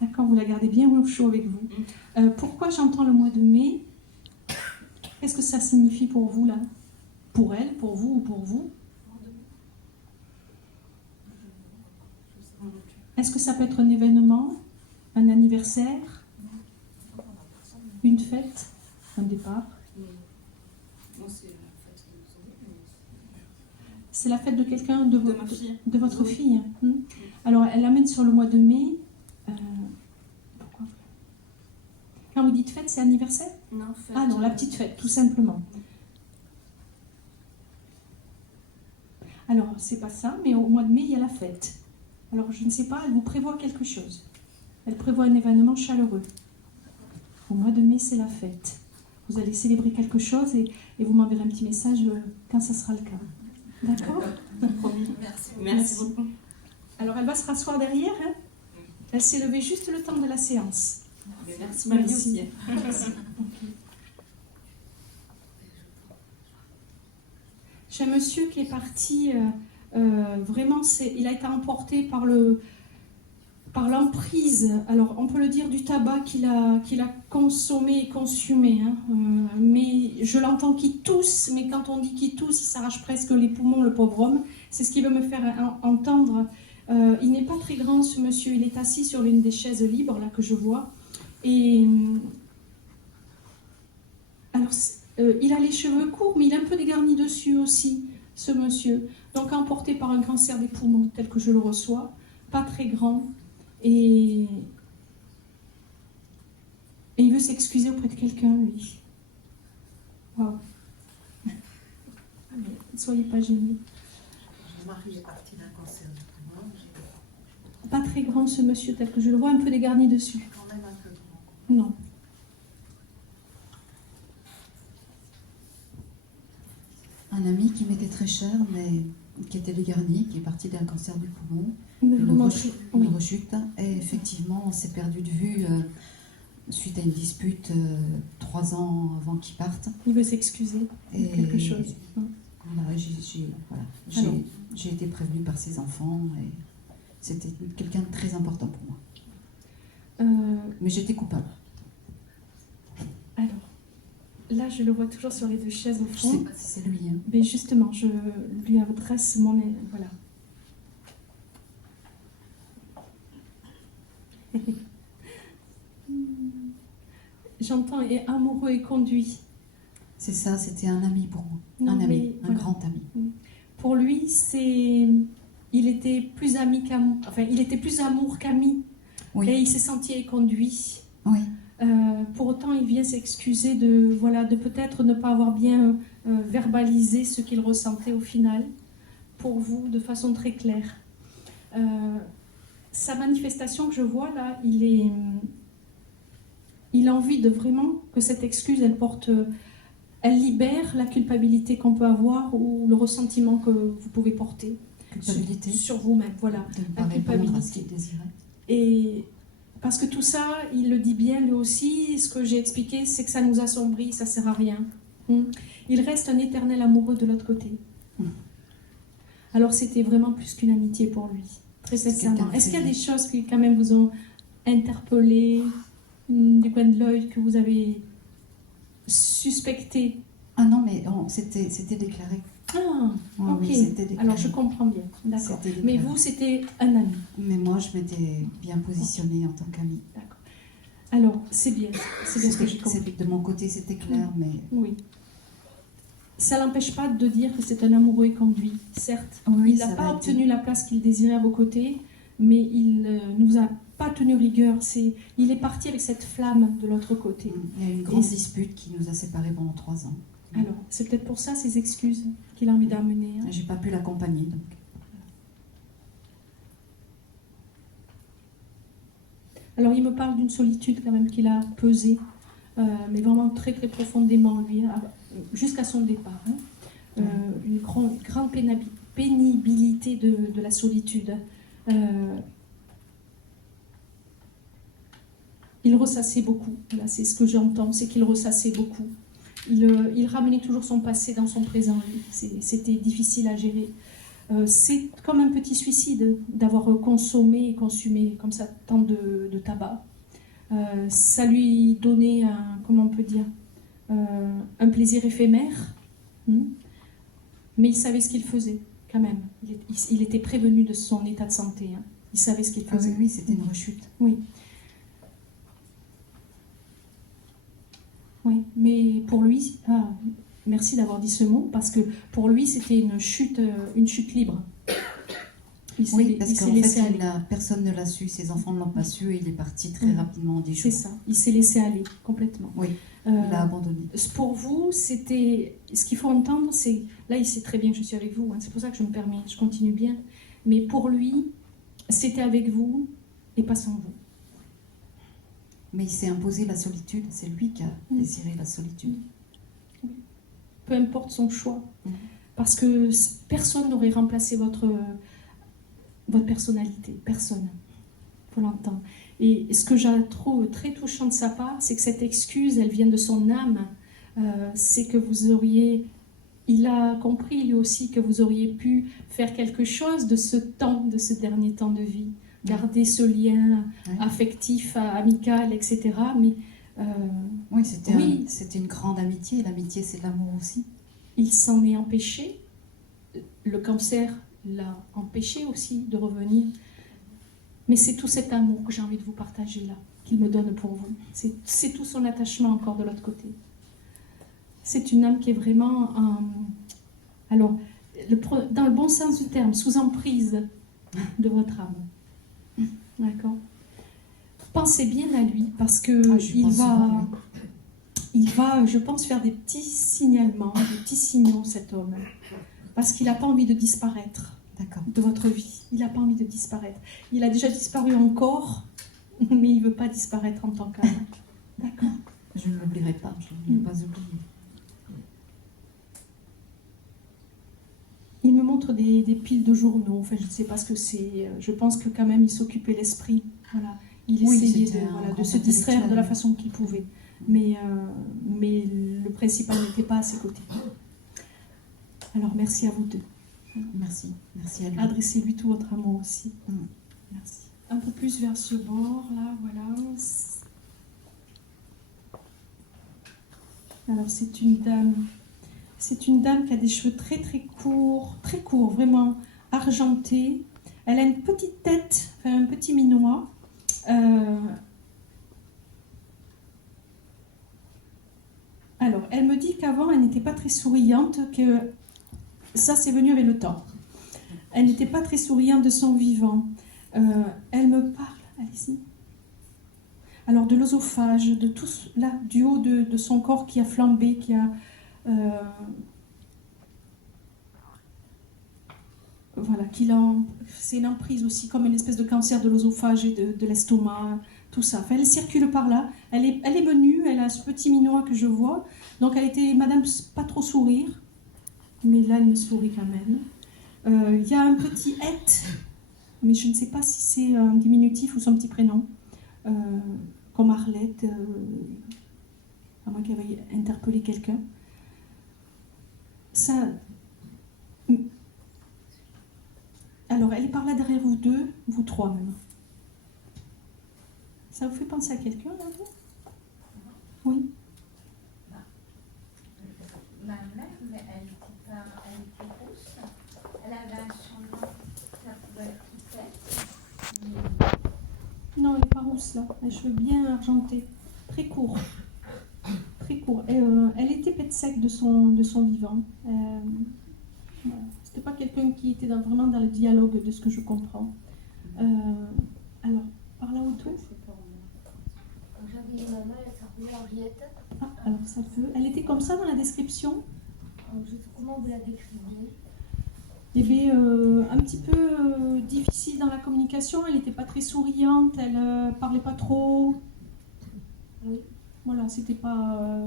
D'accord, vous la gardez bien au chaud avec vous. Pourquoi j'entends le mois de mai? Qu'est-ce que ça signifie pour vous, là? Pour elle, pour vous ou pour vous? Est-ce que ça peut être un événement, un anniversaire, une fête, un départ? Moi, c'est la fête de nos amis. C'est la fête de quelqu'un de, De ma fille. de votre Oui. fille. Alors, elle l'amène sur le mois de mai. Pourquoi? Quand vous dites fête, c'est anniversaire? Non, fête. Ah non, la petite fête, tout simplement. Alors, c'est pas ça, mais au mois de mai, il y a la fête. Alors, je ne sais pas, elle vous prévoit quelque chose. Elle prévoit un événement chaleureux. Au mois de mai, c'est la fête. Vous allez célébrer quelque chose et vous m'enverrez un petit message quand ça sera le cas. D'accord? Promis. Merci. Merci beaucoup. Alors, elle va se rasseoir derrière. Hein. Elle s'est levée juste le temps de la séance. Mais merci, mamie Merci. aussi. Merci. Ok. J'ai un monsieur qui est parti, vraiment, il a été emporté par l'emprise, alors on peut le dire, du tabac qu'il a consommé et consumé. Hein, mais je l'entends qui tousse, mais quand on dit qu'il tousse, il s'arrache presque les poumons, le pauvre homme. C'est ce qu'il veut me faire entendre. Il n'est pas très grand, ce monsieur, il est assis sur l'une des chaises libres, là, que je vois. Et alors, il a les cheveux courts, mais il est un peu dégarni dessus aussi, ce monsieur. Donc emporté par un cancer des poumons, tel que je le reçois, pas très grand. Et il veut s'excuser auprès de quelqu'un, lui. Waouh. Ah, mais ne soyez pas gênés. Mon mari est parti d'un cancer du poumon. Pas très grand, ce monsieur, tel que je le vois, un peu dégarni dessus. Quand même un peu grand. Non. Un ami qui m'était très cher, mais qui était dégarni, qui est parti d'un cancer du poumon, Mais une vraiment, oui. rechute. Et effectivement, on s'est perdu de vue suite à une dispute 3 ans avant qu'il parte. Il veut s'excuser de Et quelque chose. Voilà, Alors. j'ai été prévenue par ses enfants et c'était quelqu'un de très important pour moi. Mais j'étais coupable. Alors, là, je le vois toujours sur les deux chaises au Je fond. sais pas si c'est lui. Hein. Mais justement, je lui adresse mon... Voilà. J'entends et amoureux et conduit. C'est ça, c'était un ami pour moi. Non, un ami, mais un voilà. grand ami. Pour lui, il était plus ami qu'amour. Enfin, il était plus amour qu'ami. Oui. Et il s'est senti conduit. Oui. Pour autant, il vient s'excuser de peut-être ne pas avoir bien verbalisé ce qu'il ressentait au final, pour vous, de façon très claire. Sa manifestation que je vois là, il a envie de vraiment que cette excuse, elle libère la culpabilité qu'on peut avoir ou le ressentiment que vous pouvez porter Culpabilité. sur vous-même. Voilà. De ne pas La répondre à ce culpabilité. qu'il désirait. Et parce que tout ça, il le dit bien lui aussi, ce que j'ai expliqué, c'est que ça nous assombrit, ça sert à rien. Il reste un éternel amoureux de l'autre côté. Alors c'était vraiment plus qu'une amitié pour lui, très sincèrement. quelqu'un de Est-ce qu'il y a très des choses qui quand même vous ont interpellé, du coin de l'œil, que vous avez suspecté? Ah non, mais c'était déclaré. Ah, Oui, ok. oui, c'était déclaré. Alors je comprends bien, d'accord. C'était Mais déclaré. vous, c'était un ami. Mais moi, je m'étais bien positionnée en tant qu'amie. D'accord. Alors, c'est bien ce que j'ai compris. De mon côté, c'était clair, mais Oui. Ça n'empêche pas de dire que c'est un amoureux et conduit, certes. oui, Il ça n'a pas va être- obtenu la place qu'il désirait à vos côtés, mais il ne nous a pas tenu rigueur. Il est parti avec cette flamme de l'autre côté. Il y a eu une grande Et- dispute qui nous a séparés pendant 3 ans. Alors, c'est peut-être pour ça ces excuses qu'il a envie d'amener. Hein. J'ai pas pu l'accompagner, donc. Alors il me parle d'une solitude quand même qu'il a pesée, mais vraiment très très profondément lui, jusqu'à son départ. Hein. Une grande pénibilité de la solitude. Il ressassait beaucoup, là, c'est ce que j'entends, c'est qu'il ressassait beaucoup. Il ramenait toujours son passé dans son présent, c'était difficile à gérer. C'est comme un petit suicide d'avoir consommé et consumé comme ça tant de tabac. Ça lui donnait comment on peut dire, un plaisir éphémère, mais il savait ce qu'il faisait quand même. Il était prévenu de son état de santé, hein. Il savait ce qu'il faisait. Oui, c'était une rechute. Oui. Oui, mais pour lui, merci d'avoir dit ce mot, parce que pour lui, c'était une chute libre. Oui, parce qu'en fait, personne ne l'a su, ses enfants ne l'ont pas su, et il est parti très rapidement en 10 jours. C'est ça, il s'est laissé aller complètement. Oui, il a abandonné. Pour vous, c'était... Ce qu'il faut entendre, c'est... Là, il sait très bien que je suis avec vous, hein, c'est pour ça que je me permets, je continue bien. Mais pour lui, c'était avec vous et pas sans vous. Mais il s'est imposé la solitude, c'est lui qui a désiré la solitude. Peu importe son choix, parce que personne n'aurait remplacé votre personnalité, personne, il faut l'entendre. Et ce que je trouve très touchant de sa part, c'est que cette excuse, elle vient de son âme, c'est que vous auriez... Il a compris lui aussi que vous auriez pu faire quelque chose de ce temps, de ce dernier temps de vie. Garder ce lien affectif, amical, etc. Mais oui, c'était une grande amitié. L'amitié, c'est l'amour aussi. Il s'en est empêché. Le cancer l'a empêché aussi de revenir. Mais c'est tout cet amour que j'ai envie de vous partager là, qu'il me donne pour vous. C'est tout son attachement encore de l'autre côté. C'est une âme qui est vraiment, alors, dans le bon sens du terme, sous emprise de votre âme. D'accord. Pensez bien à lui, parce que il va, je pense, faire des petits signalements, des petits signaux, cet homme, parce qu'il n'a pas envie de disparaître de votre vie. Il n'a pas envie de disparaître. Il a déjà disparu en corps, mais il ne veut pas disparaître en tant qu'âme. D'accord. Je ne l'oublierai pas, je ne l'ai pas oublié. Il me montre des piles de journaux, enfin je ne sais pas ce que c'est, je pense que quand même il s'occupait l'esprit, voilà. Il essayait de se distraire de la façon qu'il pouvait, mais le principal n'était pas à ses côtés. Alors merci à vous deux. Merci à lui. Adressez-lui tout votre amour aussi. Merci. Un peu plus vers ce bord, là, voilà. Alors c'est une dame... C'est une dame qui a des cheveux très courts, vraiment argentés. Elle a une petite tête, enfin un petit minois. Alors, elle me dit qu'avant, elle n'était pas très souriante, que ça, c'est venu avec le temps. Elle n'était pas très souriante de son vivant. Elle me parle, allez-y. Alors, de l'œsophage, de tout, là, du haut de son corps qui a flambé, qui a... voilà, c'est une emprise aussi, comme une espèce de cancer de l'œsophage et de l'estomac, tout ça. Enfin, elle circule par là, elle est menue, elle a ce petit minois que je vois, donc elle était, madame, pas trop sourire, mais là elle me sourit quand même. Il y a un petit et, mais je ne sais pas si c'est un diminutif ou son petit prénom, comme Arlette, à moins qu'elle veuille interpeller quelqu'un. Ça... Alors, elle est par là derrière vous deux, vous trois même. Ça vous fait penser à quelqu'un, là, vous ? Oui. Ma mère, mais elle était rousse. Elle avait un changement, ça pouvait être coupé. Non, elle n'est pas rousse, là. Elle a les cheveux bien argentés. Très courts. Très court. Elle était pète sec de son vivant. Voilà. C'était pas quelqu'un qui était vraiment dans le dialogue de ce que je comprends. Alors, par là autour. J'avais une maman, elle s'appelait Henriette. Ah, alors ça peut. Elle était comme ça dans la description. Comment vous la décrivez? Il y avait un petit peu difficile dans la communication. communication, elle n'était pas très souriante, elle parlait pas trop. Oui. Voilà, c'était pas.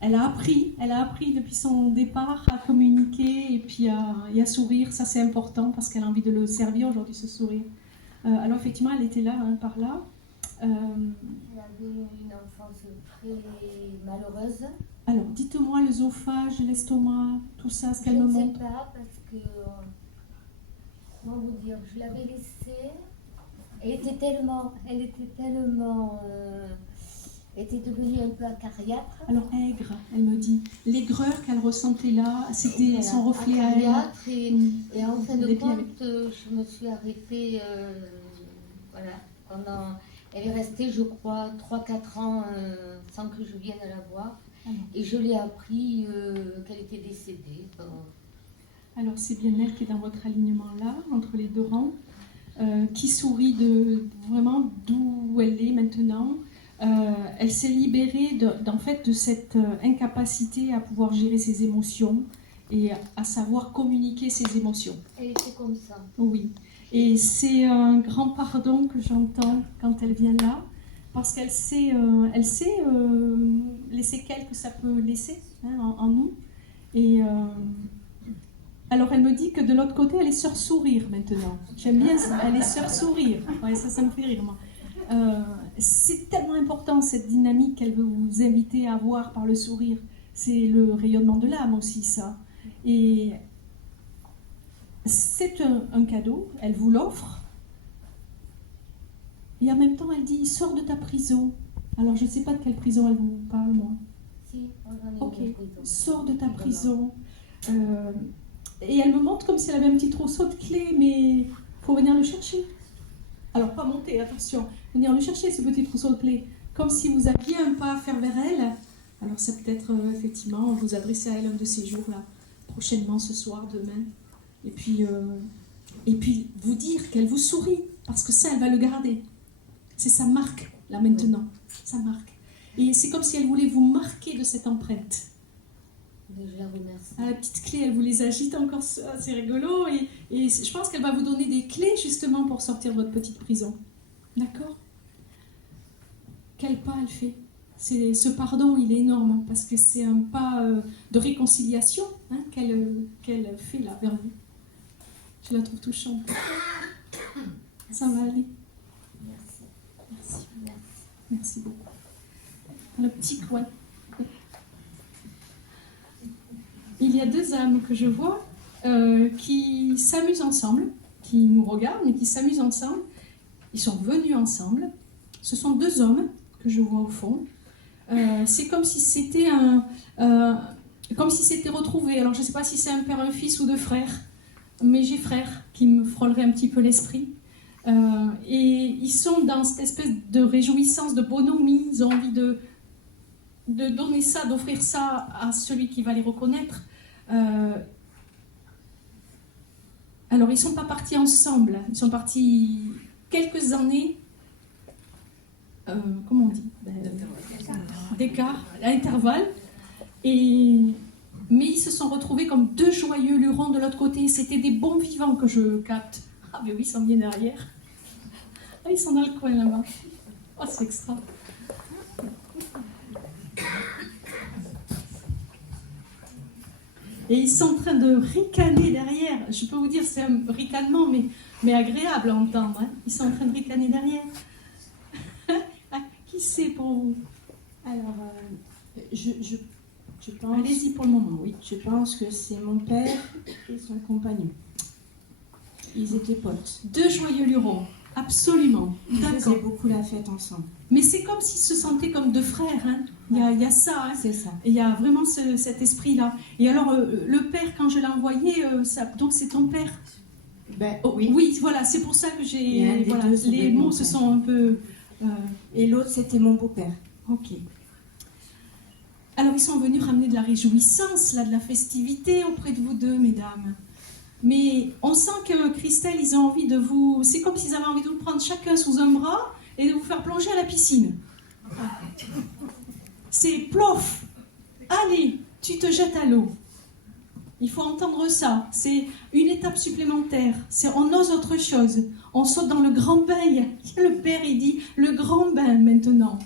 Elle a appris depuis son départ à communiquer et puis à sourire. Ça, c'est important parce qu'elle a envie de le servir aujourd'hui, ce sourire. Alors, effectivement, elle était là, par là. Elle avait une enfance très malheureuse. Alors, dites-moi l'œsophage, l'estomac, tout ça, ce qu'elle me Je ne sais montre. pas parce que, comment vous dire, je l'avais laissée. Elle était devenue un peu acariâtre. Alors, aigre, elle me dit. L'aigreur qu'elle ressentait là, c'était Voilà, son reflet à elle. acariâtre et en fin de Les pieds compte, je me suis arrêtée, pendant... Elle est restée, je crois, 3-4 ans sans que je vienne la voir. Et je l'ai appris qu'elle était décédée. Alors, c'est bien elle qui est dans votre alignement là, entre les deux rangs, qui sourit de vraiment d'où elle est maintenant. Elle s'est libérée de cette incapacité à pouvoir gérer ses émotions et à savoir communiquer ses émotions. Elle était comme ça. Oui. Et c'est un grand pardon que j'entends quand elle vient là, parce qu'elle sait, les séquelles que ça peut laisser en nous. Et alors elle me dit que de l'autre côté, elle est sœur sourire maintenant. J'aime bien ça, elle est sœur sourire. Ouais, ça me fait rire, moi. C'est tellement important cette dynamique qu'elle veut vous inviter à voir par le sourire. C'est le rayonnement de l'âme aussi, ça. Et c'est un cadeau, elle vous l'offre. Et en même temps, elle dit, sors de ta prison. Alors, je ne sais pas de quelle prison elle vous parle, moi. Si, j'en ai Ok, une prison. sors de ta prison. Et elle me montre comme si elle avait un petit trousseau de clés, mais il faut venir le chercher. Alors, pas monter, attention. Venir le chercher, ce petit trousseau de clés. Comme si vous aviez un pas à faire vers elle. Alors, ça peut être, effectivement, vous adresser à elle un de ces jours-là. Prochainement, ce soir, demain. Et puis vous dire qu'elle vous sourit. Parce que ça, elle va le garder. C'est sa marque, là, maintenant. Sa marque. Et c'est comme si elle voulait vous marquer de cette empreinte. Je la remercie. À la petite clé, elle vous les agite encore, c'est rigolo. Et je pense qu'elle va vous donner des clés justement pour sortir de votre petite prison. D'accord? Quel pas elle fait? Ce pardon, il est énorme parce que c'est un pas de réconciliation qu'elle fait là vers vous. Je la trouve touchante. Ça va aller. Merci. Merci. Merci. Merci beaucoup. Le petit coin. Il y a deux âmes que je vois qui s'amusent ensemble, qui nous regardent et qui s'amusent ensemble. Ils sont venus ensemble. Ce sont deux hommes que je vois au fond. C'est comme si c'était comme si c'était retrouvé. Alors je ne sais pas si c'est un père, un fils ou deux frères, mais j'ai frères qui me frôleraient un petit peu l'esprit. Et ils sont dans cette espèce de réjouissance, de bonhomie. Ils ont envie de donner ça, d'offrir ça à celui qui va les reconnaître. Alors, ils ne sont pas partis ensemble. Ils sont partis quelques années, comment on dit, d'écart, à intervalle. Mais ils se sont retrouvés comme deux joyeux lurons de l'autre côté. C'était des bons vivants que je capte. Ah, mais oui, ils s'en viennent derrière. Ah, ils sont dans le coin là-bas. Oh, c'est extra. Et ils sont en train de ricaner derrière. Je peux vous dire, c'est un ricanement, mais agréable à entendre. Ils sont en train de ricaner derrière. Qui c'est pour vous? Alors, je pense... Allez-y pour le moment, oui. Je pense que c'est mon père et son compagnon. Ils étaient potes. Deux joyeux lurons, absolument. Ils D'accord. faisaient beaucoup la fête ensemble. Mais c'est comme s'ils se sentaient comme deux frères. Il y a ça. C'est ça. Il y a vraiment cet esprit-là. Et alors, le père, quand je l'ai envoyé, donc c'est ton père. Ben, Oui, voilà, c'est pour ça que Il y a un j'ai... des Voilà, deux, ça les doit être mots mon se père. sont un peu... Et l'autre, c'était mon beau-père. Ok. Alors, ils sont venus ramener de la réjouissance, là, de la festivité auprès de vous deux, mesdames. Mais on sent que Christelle, ils ont envie de vous... C'est comme s'ils avaient envie de vous prendre chacun sous un bras et de vous faire plonger à la piscine. C'est plof. Allez, tu te jettes à l'eau. Il faut entendre ça. C'est une étape supplémentaire. On ose autre chose. On saute dans le grand bain. Le père, il dit, le grand bain maintenant.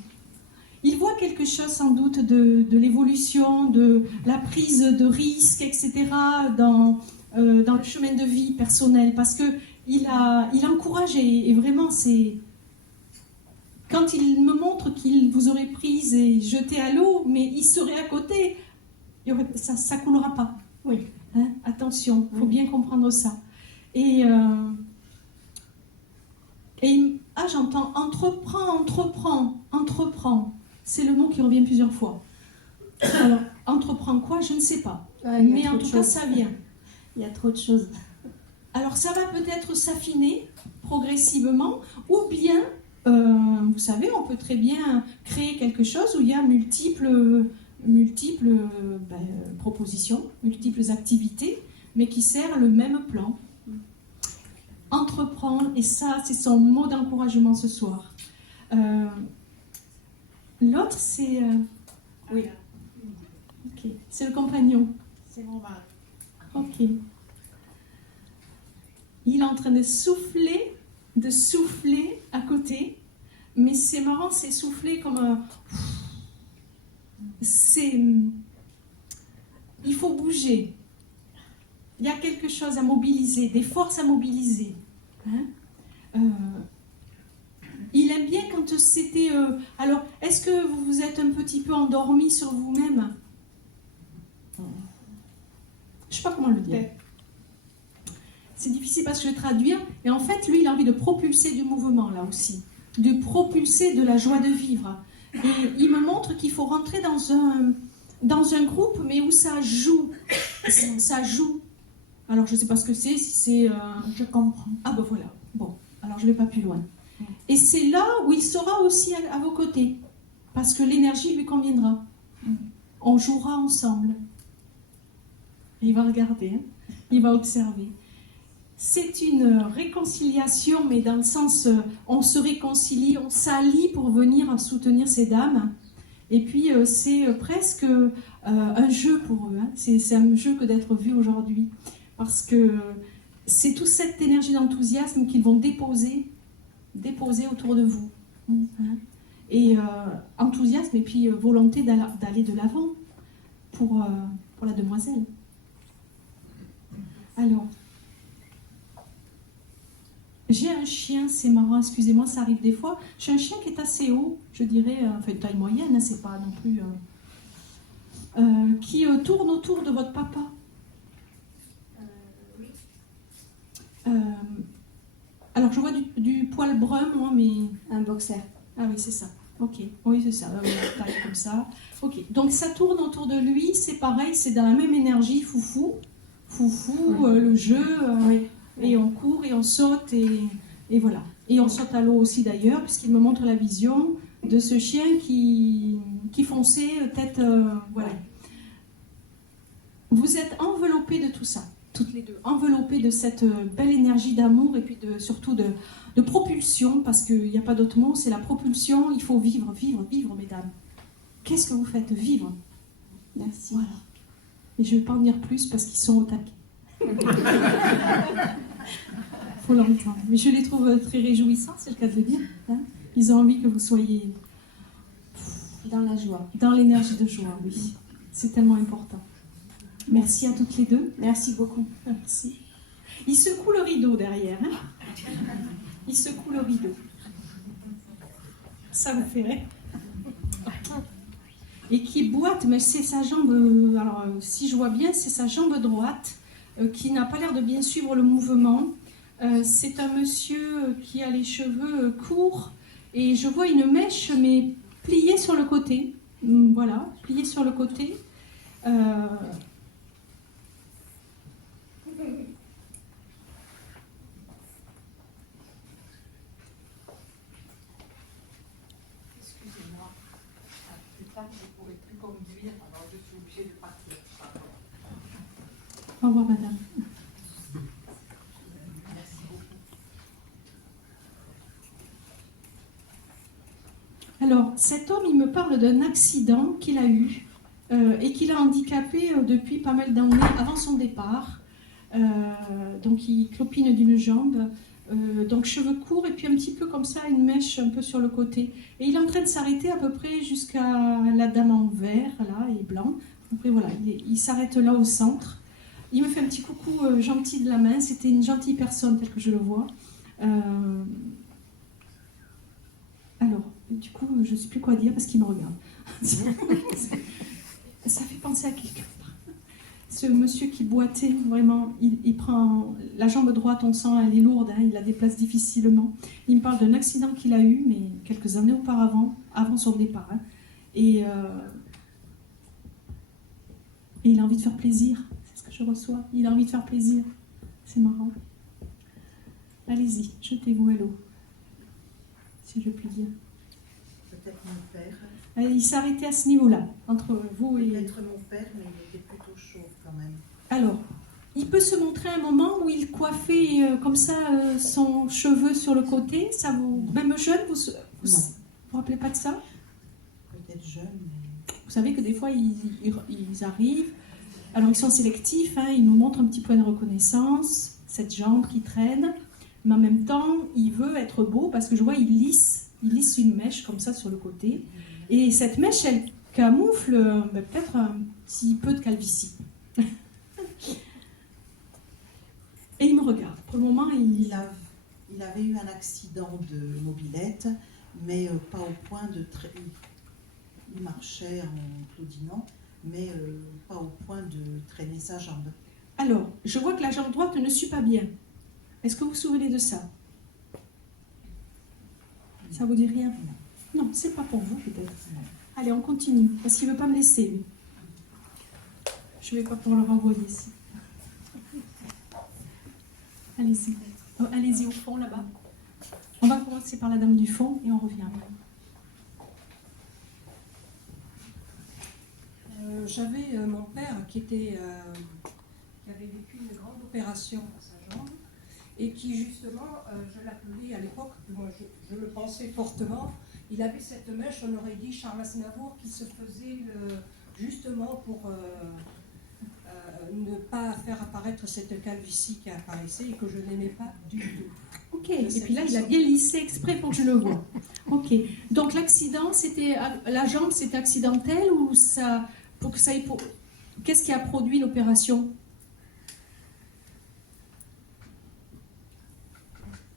Il voit quelque chose sans doute de l'évolution, de la prise de risques, etc. dans le chemin de vie personnel. Parce qu'il encourage et vraiment c'est... Quand il me montre qu'il vous aurait prise et jetée à l'eau, mais il serait à côté, ça ne coulera pas. Oui, hein, attention, il faut bien comprendre ça. Et j'entends entreprends. C'est le mot qui revient plusieurs fois. Alors, entreprends quoi, je ne sais pas. Mais en tout cas, ça vient. Il y a trop de choses. Alors, ça va peut-être s'affiner progressivement, ou bien, vous savez, on peut très bien créer quelque chose où il y a multiples propositions, multiples activités, mais qui servent le même plan. Entreprendre, et ça, c'est son mot d'encouragement ce soir. L'autre, c'est... oui. Ok. C'est le compagnon. C'est mon mari. Ok. Il est en train de souffler à côté, mais c'est marrant, c'est souffler comme un... Il faut bouger. Il y a quelque chose à mobiliser, des forces à mobiliser. Hein? Il aime bien quand c'était... Alors, est-ce que vous vous êtes un petit peu endormi sur vous-même? Je ne sais pas comment le dire. C'est difficile parce que je vais traduire. Mais en fait, lui, il a envie de propulser du mouvement, là aussi. De propulser de la joie de vivre. Et il me montre qu'il faut rentrer dans un groupe, mais où ça joue. Ça joue. Alors, je ne sais pas ce que c'est, si c'est... Je comprends. Ah ben voilà. Bon, alors je ne vais pas plus loin. Et c'est là où il sera aussi à vos côtés. Parce que l'énergie lui conviendra. On jouera ensemble. Il va regarder, hein. Il va observer. C'est une réconciliation, mais dans le sens, on se réconcilie, on s'allie pour venir soutenir ces dames. Et puis, c'est presque un jeu pour eux. Hein. C'est un jeu que d'être vu aujourd'hui. Parce que c'est toute cette énergie d'enthousiasme qu'ils vont déposer autour de vous. Hein. Et enthousiasme et puis volonté d'aller de l'avant pour la demoiselle. Alors, j'ai un chien, c'est marrant, excusez-moi, ça arrive des fois. J'ai un chien qui est assez haut, je dirais, enfin de taille moyenne, hein, c'est pas non plus... qui tourne autour de votre papa. Oui. Alors, je vois du poil brun, moi, mais... Un boxer. Ah oui, c'est ça. Ok, oui, c'est ça, taille comme ça. Ok, donc ça tourne autour de lui, c'est pareil, c'est dans la même énergie, foufou, le jeu... Oui. Et on court et on saute et voilà. Et on saute à l'eau aussi d'ailleurs, puisqu'il me montre la vision de ce chien qui fonçait tête... voilà. Vous êtes enveloppés de tout ça, toutes les deux, enveloppés de cette belle énergie d'amour et puis surtout de propulsion, parce qu'il n'y a pas d'autre mot, c'est la propulsion, il faut vivre, mesdames. Qu'est-ce que vous faites? Vivre. Merci. Voilà. Et je ne vais pas en dire plus parce qu'ils sont au taquet. Faut l'entendre. Mais je les trouve très réjouissants, c'est le cas de le dire. Hein. Ils ont envie que vous soyez Dans la joie. dans l'énergie de joie, oui. C'est tellement important. Merci à toutes les deux. Merci beaucoup. Merci. Il secoue le rideau derrière. Hein. Il secoue le rideau. Ça vous fait rire. Et qui boite, mais c'est sa jambe... alors, si je vois bien, c'est sa jambe droite qui n'a pas l'air de bien suivre le mouvement. C'est un monsieur qui a les cheveux courts et je vois une mèche mais pliée sur le côté. Voilà, pliée sur le côté. Excusez-moi, plus tard je ne pourrai plus conduire, alors je suis obligée de partir. Au revoir, madame. Alors, cet homme, il me parle d'un accident qu'il a eu et qu'il a handicapé depuis pas mal d'années avant son départ. Donc il clopine d'une jambe, donc cheveux courts et puis un petit peu comme ça, une mèche un peu sur le côté. Et il est en train de s'arrêter à peu près jusqu'à la dame en vert là et blanc. Après voilà, il s'arrête là au centre. Il me fait un petit coucou gentil de la main. C'était une gentille personne telle que je le vois. Alors, du coup, je ne sais plus quoi dire parce qu'il me regarde. Ça fait penser à quelqu'un. Ce monsieur qui boitait, vraiment, il prend la jambe droite, on sent, elle est lourde, hein, il la déplace difficilement. Il me parle d'un accident qu'il a eu, mais quelques années auparavant, avant son départ. Hein. Et il a envie de faire plaisir, c'est ce que je reçois. Il a envie de faire plaisir. C'est marrant. Allez-y, jetez-vous à l'eau, si je puis dire. Peut-être mon père. Il s'est arrêté à ce niveau-là, entre vous et... Peut-être mon père, mais il était plutôt chauve quand même. Alors, il peut se montrer un moment où il coiffait comme ça son cheveu sur le côté. Ça vous... Même jeune, vous vous rappelez pas de ça? Peut-être jeune, mais... Vous savez que des fois, ils arrivent. Alors, ils sont sélectifs, hein, ils nous montrent un petit point de reconnaissance, cette jambe qui traîne. Mais en même temps, il veut être beau parce que je vois, il lisse une mèche comme ça sur le côté. Et cette mèche, elle camoufle peut-être un petit peu de calvitie. Et il me regarde. Pour le moment, il avait eu un accident de mobilette, mais pas au point de... Il marchait en claudinant, mais pas au point de traîner sa jambe. Alors, je vois que la jambe droite ne suit pas bien. Est-ce que vous vous souvenez de ça? Ça vous dit rien? Non, c'est pas pour vous peut-être. Allez, on continue, parce qu'il ne veut pas me laisser, lui. Je ne vais pas pouvoir le renvoyer ici. Allez-y. Oh, allez-y au fond, là-bas. On va commencer par la dame du fond et on revient. J'avais mon père qui avait vécu une grande opération à sa jambe et qui justement, je l'appelais à l'époque, moi je le pensais fortement, il avait cette mèche, on aurait dit Charles Aznavour, qui se faisait justement pour ne pas faire apparaître cette calvitie qui apparaissait et que je n'aimais pas du tout. Ok, et puis là il a bien lissé exprès pour que je le voie. Ok, donc l'accident, c'était la jambe, c'était accidentel ou ça, pour que ça ait pour... Qu'est-ce qui a produit l'opération?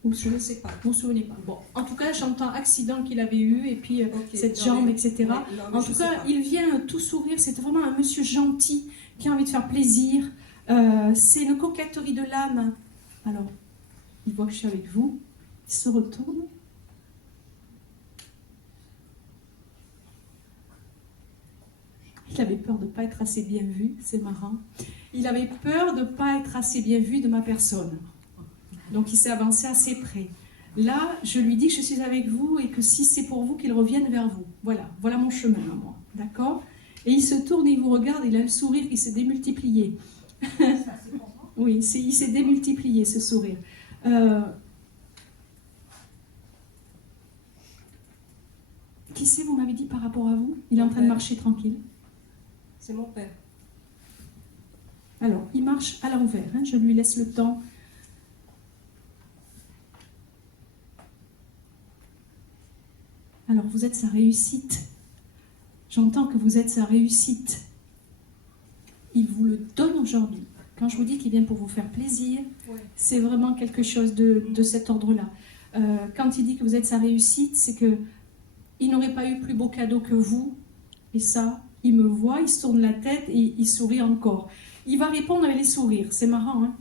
Je ne sais pas, vous ne vous souvenez pas. Bon, en tout cas, j'entends accident qu'il avait eu, et puis cette jambe, etc. En tout cas, il vient tout sourire, c'est vraiment un monsieur gentil qui a envie de faire plaisir. C'est une coquetterie de l'âme. Alors, il voit que je suis avec vous, il se retourne. Il avait peur de ne pas être assez bien vu, c'est marrant. Il avait peur de ne pas être assez bien vu de ma personne. Donc il s'est avancé assez près. Là, je lui dis que je suis avec vous et que si c'est pour vous, qu'il revienne vers vous. Voilà mon chemin à moi, d'accord? Et il se tourne et il vous regarde, il a le sourire qui s'est démultiplié. Oui, il s'est démultiplié ce sourire. Qui c'est, vous m'avez dit par rapport à vous? Il est en train de marcher tranquille. C'est mon père. Alors, il marche à l'envers, hein, je lui laisse le temps. Alors, vous êtes sa réussite. J'entends que vous êtes sa réussite. Il vous le donne aujourd'hui. Quand je vous dis qu'il vient pour vous faire plaisir, c'est vraiment quelque chose de cet ordre-là. Quand il dit que vous êtes sa réussite, c'est que il n'aurait pas eu plus beau cadeau que vous. Et ça, il me voit, il se tourne la tête et il sourit encore. Il va répondre avec les sourires. C'est marrant,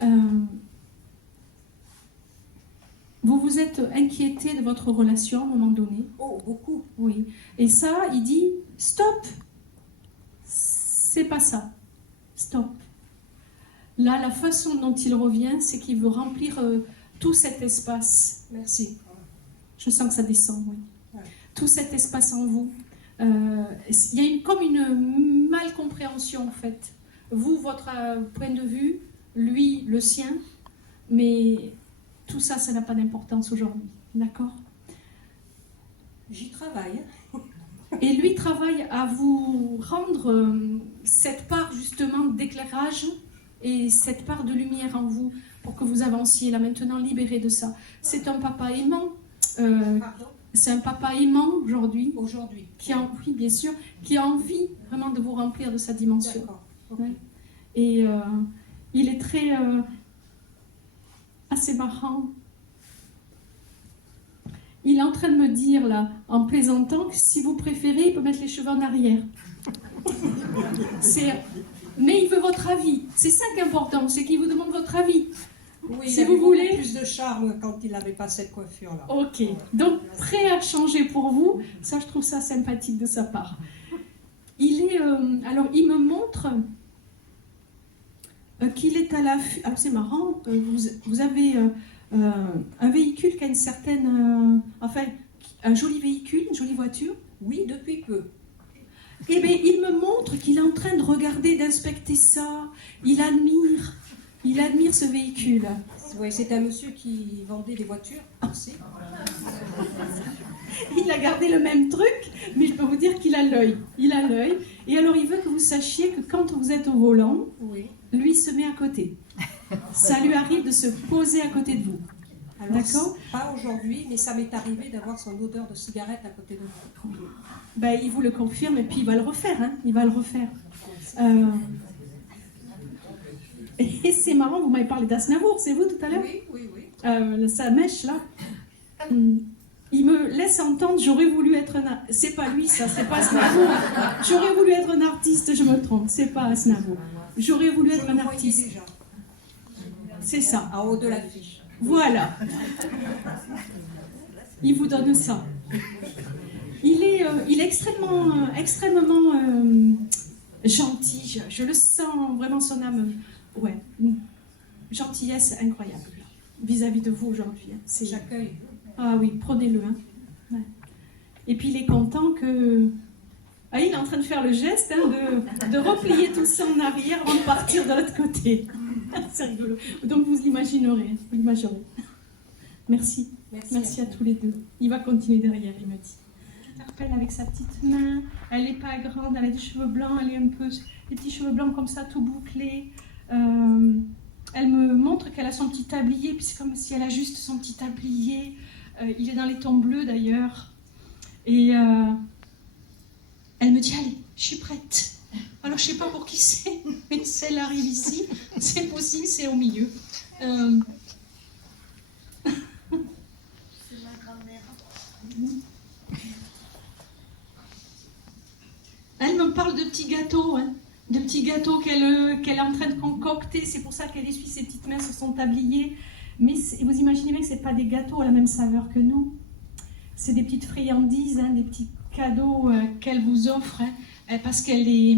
hein? Vous vous êtes inquiété de votre relation à un moment donné? Oh, beaucoup. Oui. Et ça, il dit, stop. C'est pas ça. Stop. Là, la façon dont il revient, c'est qu'il veut remplir tout cet espace. Merci. Je sens que ça descend, oui. Ouais. Tout cet espace en vous. Il y a comme une malcompréhension, en fait. Vous, votre point de vue, lui, le sien, mais tout ça, ça n'a pas d'importance aujourd'hui. D'accord? J'y travaille. Et lui travaille à vous rendre cette part justement d'éclairage et cette part de lumière en vous pour que vous avanciez là maintenant libéré de ça. C'est un papa aimant. Pardon? C'est un papa aimant aujourd'hui. Aujourd'hui. Oui, bien sûr, qui a envie vraiment de vous remplir de sa dimension. D'accord. Ouais. Et il est très assez marrant. Il est en train de me dire là, en plaisantant, que si vous préférez, il peut mettre les cheveux en arrière. Mais il veut votre avis. C'est ça qui est important, c'est qu'il vous demande votre avis. Oui, Si il vous avait voulez. beaucoup plus de charme quand il n'avait pas cette coiffure-là. Ok, donc prêt à changer pour vous, ça je trouve ça sympathique de sa part. Il est, alors il me montre qu'il est à l'affût. Alors c'est marrant, vous avez un véhicule qui a une certaine, enfin un joli véhicule, une jolie voiture. Oui, depuis peu. Eh bien, il me montre qu'il est en train de regarder, d'inspecter ça. Il admire ce véhicule. Oui, c'est un monsieur qui vendait des voitures aussi. Il a gardé le même truc, mais je peux vous dire qu'il a l'œil. Il a l'œil. Et alors, il veut que vous sachiez que quand vous êtes au volant, Oui. lui se met à côté. Ça lui arrive de se poser à côté de vous. Alors, D'accord ? pas aujourd'hui, mais ça m'est arrivé d'avoir son odeur de cigarette à côté de moi. Ben, il vous le confirme et puis il va le refaire. Hein, il va le refaire. Et c'est marrant, vous m'avez parlé d'Aznavour, c'est vous tout à l'heure ? Oui, oui, oui. Sa mèche là. Il me laisse entendre, j'aurais voulu être un... C'est pas lui ça, c'est pas Aznavour. J'aurais voulu être un artiste, je me trompe, c'est pas Aznavour. J'aurais voulu être un artiste. Déjà, C'est ça. en haut de l'affiche. Voilà. Il vous donne ça. Il est extrêmement gentil. Je le sens vraiment son âme. Ouais. Gentillesse incroyable vis-à-vis de vous aujourd'hui. C'est... J'accueille. Ah oui, prenez-le. Hein. Ouais. Et puis il est content que... Ah, il est en train de faire le geste de replier tout ça en arrière avant de partir de l'autre côté. C'est rigolo. Donc vous l'imaginerez. Vous l'imaginerez. Merci. Merci à tous les deux. Il va continuer derrière, il me dit. Interpelle avec sa petite main. Elle n'est pas grande, elle a des cheveux blancs, elle est un peu... Des petits cheveux blancs comme ça, tout bouclés. Elle me montre qu'elle a son petit tablier, puis c'est comme si elle a juste son petit tablier. Il est dans les tons bleus d'ailleurs. Et elle me dit, allez, je suis prête. Alors je ne sais pas pour qui c'est, mais si elle arrive ici, c'est possible, c'est au milieu. C'est ma grand-mère. Elle me parle de petits gâteaux, hein, de petits gâteaux qu'elle est en train de concocter. C'est pour ça qu'elle essuie ses petites mains sur son tablier. Mais vous imaginez bien que ce n'est pas des gâteaux à la même saveur que nous. C'est des petites friandises, hein, des petits cadeaux qu'elle vous offre. Hein, parce qu'elle est...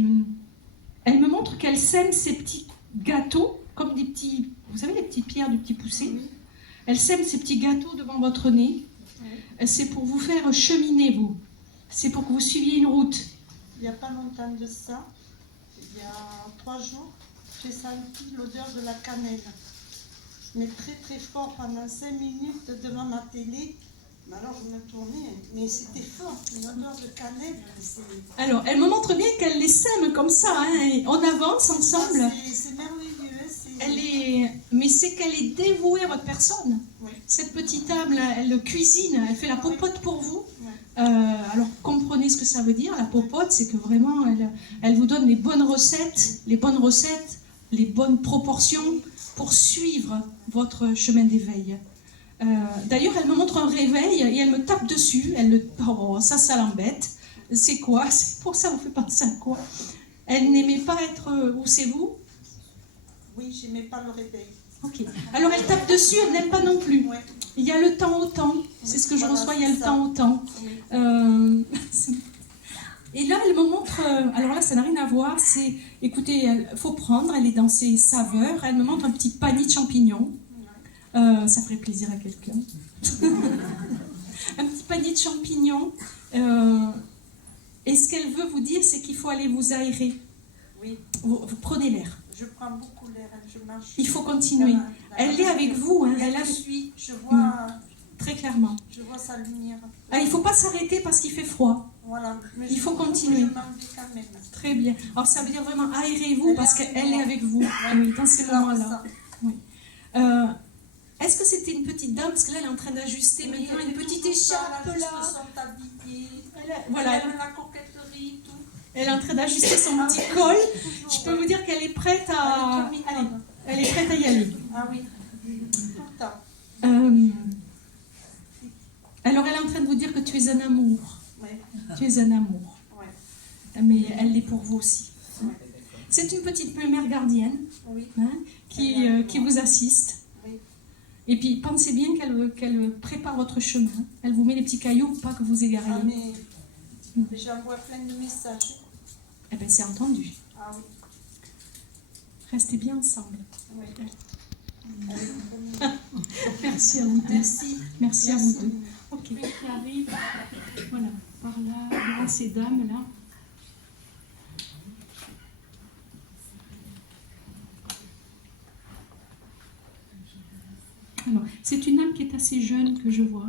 Elle me montre qu'elle sème ces petits gâteaux comme des petits... Vous savez, les petites pierres du petit poussé. Elle sème ces petits gâteaux devant votre nez. C'est pour vous faire cheminer, vous. C'est pour que vous suiviez une route. Il n'y a pas longtemps de ça, il y a 3 jours, j'ai senti l'odeur de la cannelle. Mais très très fort pendant 5 minutes devant ma télé. Mais alors je me tournais, mais c'était fort, une odeur de cannelle. Alors, elle me montre bien qu'elle les sème comme ça, hein, et on avance ensemble. C'est merveilleux. Mais c'est qu'elle est dévouée à votre personne. Oui. Cette petite âme, elle cuisine, elle fait la popote pour vous. Oui. Alors, comprenez ce que ça veut dire, la popote, c'est que vraiment, elle vous donne les bonnes recettes, les bonnes proportions pour suivre votre chemin d'éveil. D'ailleurs, elle me montre un réveil et elle me tape dessus. Oh, ça l'embête. C'est quoi? C'est pour ça, on fait penser à quoi? Elle n'aimait pas être... Où c'est vous? Oui, j'aimais pas le réveil. Ok. Alors elle tape dessus, elle n'aime pas non plus. Ouais. Il y a le temps au temps. C'est ce que je reçois, il y a le temps au temps. Et là, elle me montre... alors là, ça n'a rien à voir. C'est... Écoutez, il faut prendre, elle est dans ses saveurs. Elle me montre un petit panier de champignons. Ça ferait plaisir à quelqu'un. Un petit panier de champignons. Et ce qu'elle veut vous dire, c'est qu'il faut aller vous aérer. Oui. Vous prenez l'air. Je prends beaucoup l'air, je marche. Il faut continuer. Elle est avec vous. Hein. Elle je vois... Très clairement. Je vois sa lumière. Alors, il ne faut pas s'arrêter parce qu'il fait froid. Voilà. Mais Il faut je trouve que continuer. je m'en vais quand même. Très bien. Alors ça veut dire vraiment aérez-vous Elle parce est avec qu'elle est moi. avec vous oui, dans ces Alors, moments-là. ça. Oui. Est-ce que c'était une petite dame? Parce que là, elle est en train d'ajuster Oui, maintenant elle une est petite tout écharpe ça, là. son tablier. Voilà. Elle aime la coquetterie, tout. Elle est en train d'ajuster son petit col. Je peux vous dire qu'elle est prête à. Elle est trop Allez, mignonne. elle est prête à y aller. Ah oui, tout le temps. Alors, elle est en train de vous dire que tu es un amour. Ouais. Tu es un amour. Ouais. Mais elle l'est pour vous aussi. Ouais. C'est une petite mère gardienne Oui. hein, qui vous assiste. Oui. Et puis, pensez bien qu'elle prépare votre chemin. Elle vous met des petits cailloux pour pas que vous égariez. Ah, mais j'envoie plein de messages. Eh bien, c'est entendu. Ah oui. Restez bien ensemble. Oui. Merci à vous deux. Merci. Merci à vous deux. Ok, qui arrive, voilà, par là, devant ces dames-là. Alors, c'est une âme qui est assez jeune que je vois.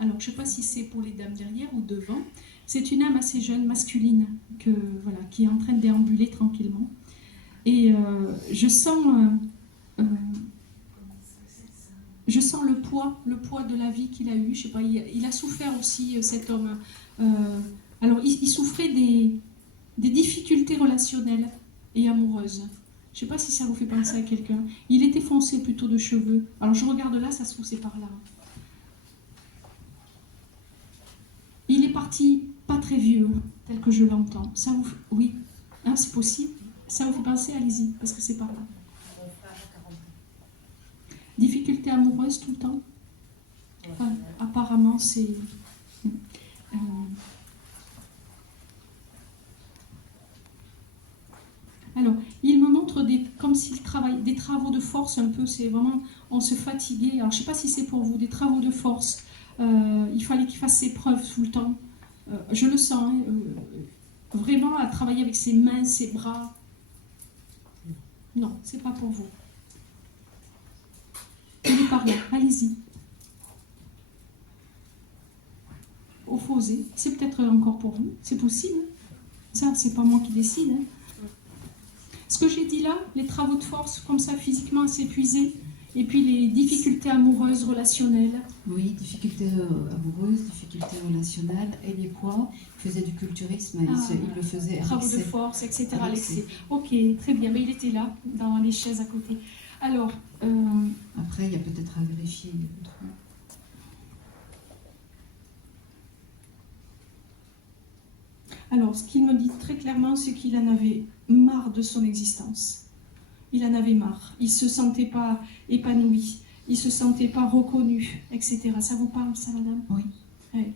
Alors, je ne sais pas si c'est pour les dames derrière ou devant. C'est une âme assez jeune, masculine, voilà, qui est en train de déambuler tranquillement. Et je sens le poids de la vie qu'il a eu. Je sais pas, il a souffert aussi, cet homme. Alors, il souffrait des difficultés relationnelles et amoureuses. Je ne sais pas si ça vous fait penser à quelqu'un. Il était foncé plutôt de cheveux. Alors, je regarde là, ça se trouve, c'est par là. Il est parti pas très vieux, tel que je l'entends. Ça vous... Oui, hein, c'est possible. Ça vous fait penser, allez-y, parce que c'est par là. Difficulté amoureuse tout le temps. Enfin, apparemment, c'est... Alors, il me montre comme s'il travaille des travaux de force un peu. C'est vraiment, on se fatiguait. Alors, je ne sais pas si c'est pour vous, des travaux de force. Il fallait qu'il fasse ses preuves tout le temps. Je le sens, hein, vraiment à travailler avec ses mains, ses bras. Non, c'est pas pour vous. Il est par là, allez-y. Opposé, c'est peut-être encore pour vous, c'est possible. Ça, c'est pas moi qui décide. Hein. Ce que j'ai dit là, les travaux de force, comme ça, physiquement assez épuisés, et puis les difficultés amoureuses, relationnelles. Oui, difficultés amoureuses, difficultés relationnelles, et les poids. Il faisait du culturisme, il le faisait avec travaux de ses... force, etc. avec Alexis. ses... Ok, très bien, mais il était là, dans les chaises à côté. Alors... Après, il y a peut-être à vérifier. Alors, ce qu'il me dit très clairement, c'est qu'il en avait marre de son existence. Il en avait marre. Il ne se sentait pas épanoui. Il ne se sentait pas reconnu, etc. Ça vous parle, ça, madame? Oui. Ouais.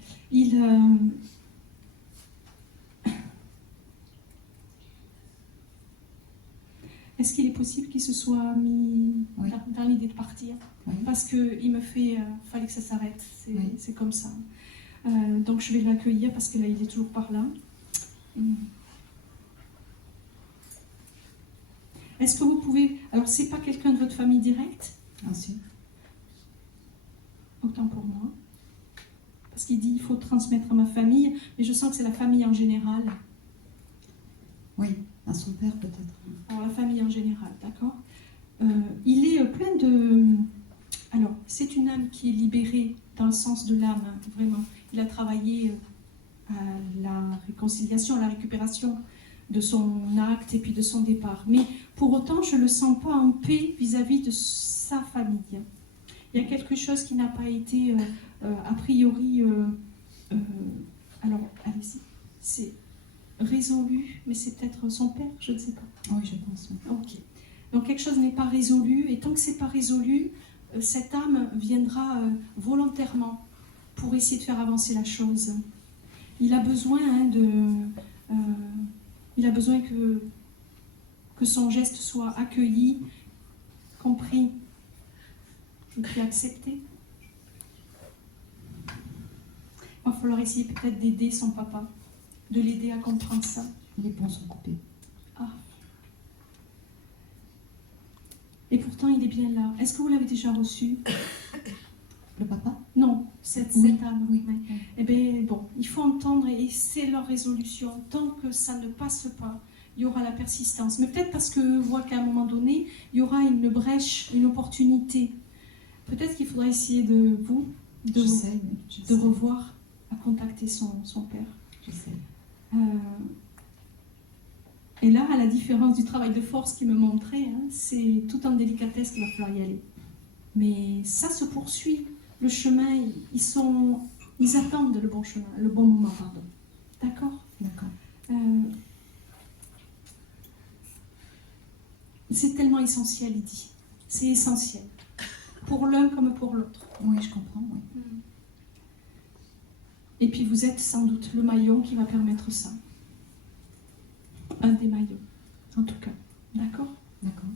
Est-ce qu'il est possible qu'il se soit mis dans l'idée de partir? Oui. Parce qu'il me fait... fallait que ça s'arrête. C'est comme ça. Donc, je vais l'accueillir parce que là, il est toujours par là. Est-ce que vous pouvez... Alors, c'est pas quelqu'un de votre famille directe? Ah, si. Autant pour moi. Parce qu'il dit, il faut transmettre à ma famille, mais je sens que c'est la famille en général. Oui, à son père peut-être. Alors, la famille en général, d'accord. Il est plein de... Alors, c'est une âme qui est libérée dans le sens de l'âme, hein, vraiment. Il a travaillé à la réconciliation, à la récupération de son acte et puis de son départ. Mais pour autant, je ne le sens pas en paix vis-à-vis de sa famille. Il y a quelque chose qui n'a pas été, a priori... alors, allez-y, c'est résolu, mais c'est peut-être son père, je ne sais pas. Oui, je pense. Oui. Ok. Donc, quelque chose n'est pas résolu, et tant que ce n'est pas résolu, cette âme viendra volontairement pour essayer de faire avancer la chose. Il a besoin il a besoin que son geste soit accueilli, compris, et puis accepté. Il va falloir essayer peut-être d'aider son papa, de l'aider à comprendre ça. Les ponts sont coupés. Ah. Et pourtant, il est bien là. Est-ce que vous l'avez déjà reçu? Le papa? Non, cette Oui, âme. oui, Ouais. oui. Eh bien, bon, il faut entendre et c'est leur résolution. Tant que ça ne passe pas, il y aura la persistance. Mais peut-être parce que voit qu'à un moment donné, il y aura une brèche, une opportunité. Peut-être qu'il faudra essayer de de revoir, à contacter son père. Et là, à la différence du travail de force qu'il me montrait, hein, c'est tout en délicatesse qu'il va falloir y aller. Mais ça se poursuit. Le chemin, ils attendent le bon chemin, le bon moment, pardon. D'accord ? D'accord. C'est tellement essentiel, il dit. C'est essentiel. Pour l'un comme pour l'autre. Oui, je comprends, oui. Et puis vous êtes sans doute le maillon qui va permettre ça. Un des maillons, en tout cas. D'accord ? D'accord.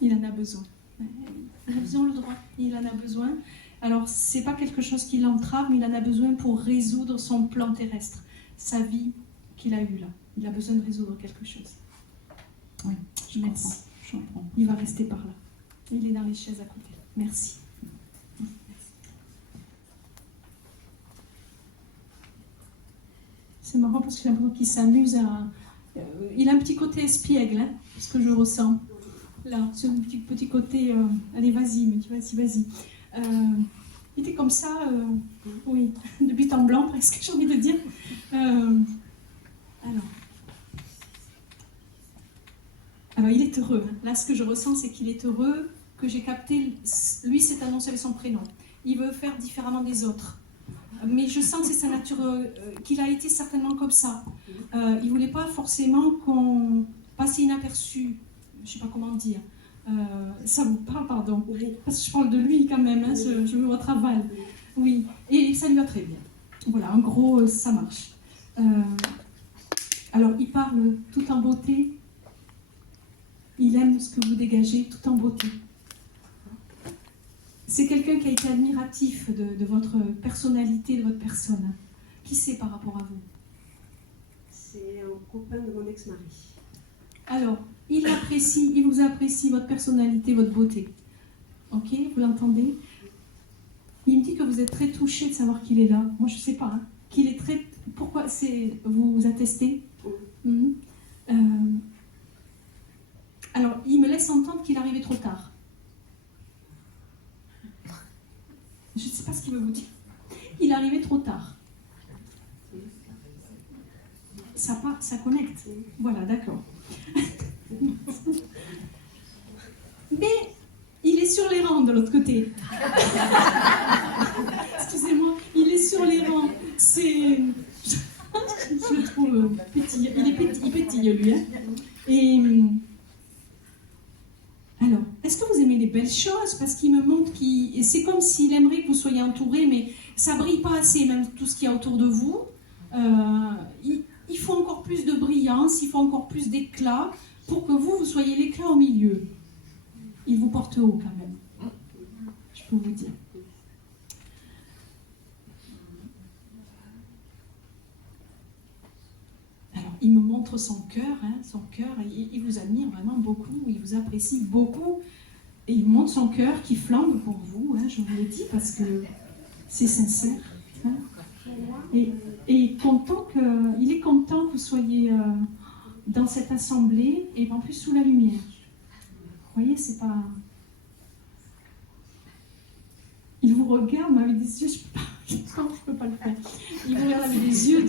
Il en a besoin. Ils ont le droit. Il en a besoin. Alors, c'est pas quelque chose qui l'entrave, mais il en a besoin pour résoudre son plan terrestre, sa vie qu'il a eue là. Il a besoin de résoudre quelque chose. Oui, je Merci. comprends. Je comprends. Il va rester par là. Il est dans les chaises à côté. Merci. C'est marrant parce que j'ai l'impression qu'il s'amuse à... il a un petit côté espiègle, hein, ce que je ressens. Là, sur un petit côté... allez, vas-y, mais vas-y. Il était comme ça, oui, de but en blanc presque, j'ai envie de dire. Alors, il est heureux. Hein. Là, ce que je ressens, c'est qu'il est heureux, que j'ai capté. Lui, s'est annoncé avec son prénom. Il veut faire différemment des autres. Mais je sens que c'est sa nature, qu'il a été certainement comme ça. Il ne voulait pas forcément qu'on passe inaperçu. Je ne sais pas comment dire. Ça vous parle, pardon. Parce que je parle de lui quand même, hein, je me votre aval. Oui, et ça lui va très bien. Voilà, en gros, ça marche. Alors, il parle tout en beauté. Il aime ce que vous dégagez tout en beauté. C'est quelqu'un qui a été admiratif de votre personnalité, de votre personne. Qui c'est par rapport à vous? C'est un copain de mon ex-mari. Alors, il vous apprécie votre personnalité, votre beauté. Ok, vous l'entendez? Il me dit que vous êtes très touché de savoir qu'il est là. Moi, je ne sais pas. Hein. Qu'il est très... Pourquoi vous attestez? Alors, il me laisse entendre qu'il arrivait trop tard. Je ne sais pas ce qu'il veut vous dire. Il arrivait trop tard. Ça connecte. Voilà, d'accord. Mais il est sur les rangs de l'autre côté. Excusez-moi, il est sur les rangs. Je le trouve pétillant. Il pétille, lui. Hein. Et alors, est-ce que vous aimez les belles choses? Parce qu'il me montre c'est comme s'il aimerait que vous soyez entouré, mais ça brille pas assez, même tout ce qu'il y a autour de vous. Il faut encore plus de brillance, il faut encore plus d'éclat pour que vous soyez l'éclat au milieu. Il vous porte haut quand même, je peux vous dire. Alors, il me montre son cœur, il vous admire vraiment beaucoup, il vous apprécie beaucoup, et il montre son cœur qui flambe pour vous, hein, je vous le dis, parce que c'est sincère. Hein. Et il est content que vous soyez dans cette assemblée, et en plus sous la lumière. Vous voyez, c'est pas... Il vous regarde mais avec des yeux, je peux pas le faire. Il vous regarde avec des yeux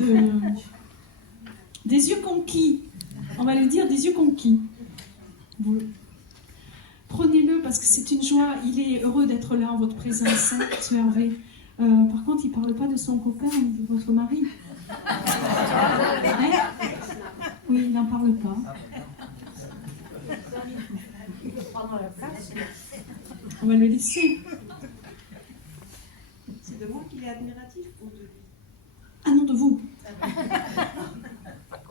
des yeux conquis. On va le dire, des yeux conquis. Prenez-le parce que c'est une joie. Il est heureux d'être là en votre présence, hein, ce Hervé. Par contre, il ne parle pas de son copain ou de votre mari. Hein? Oui, il n'en parle pas. On va le laisser. C'est de moi qu'il est admiratif ou de lui? Ah non, de vous.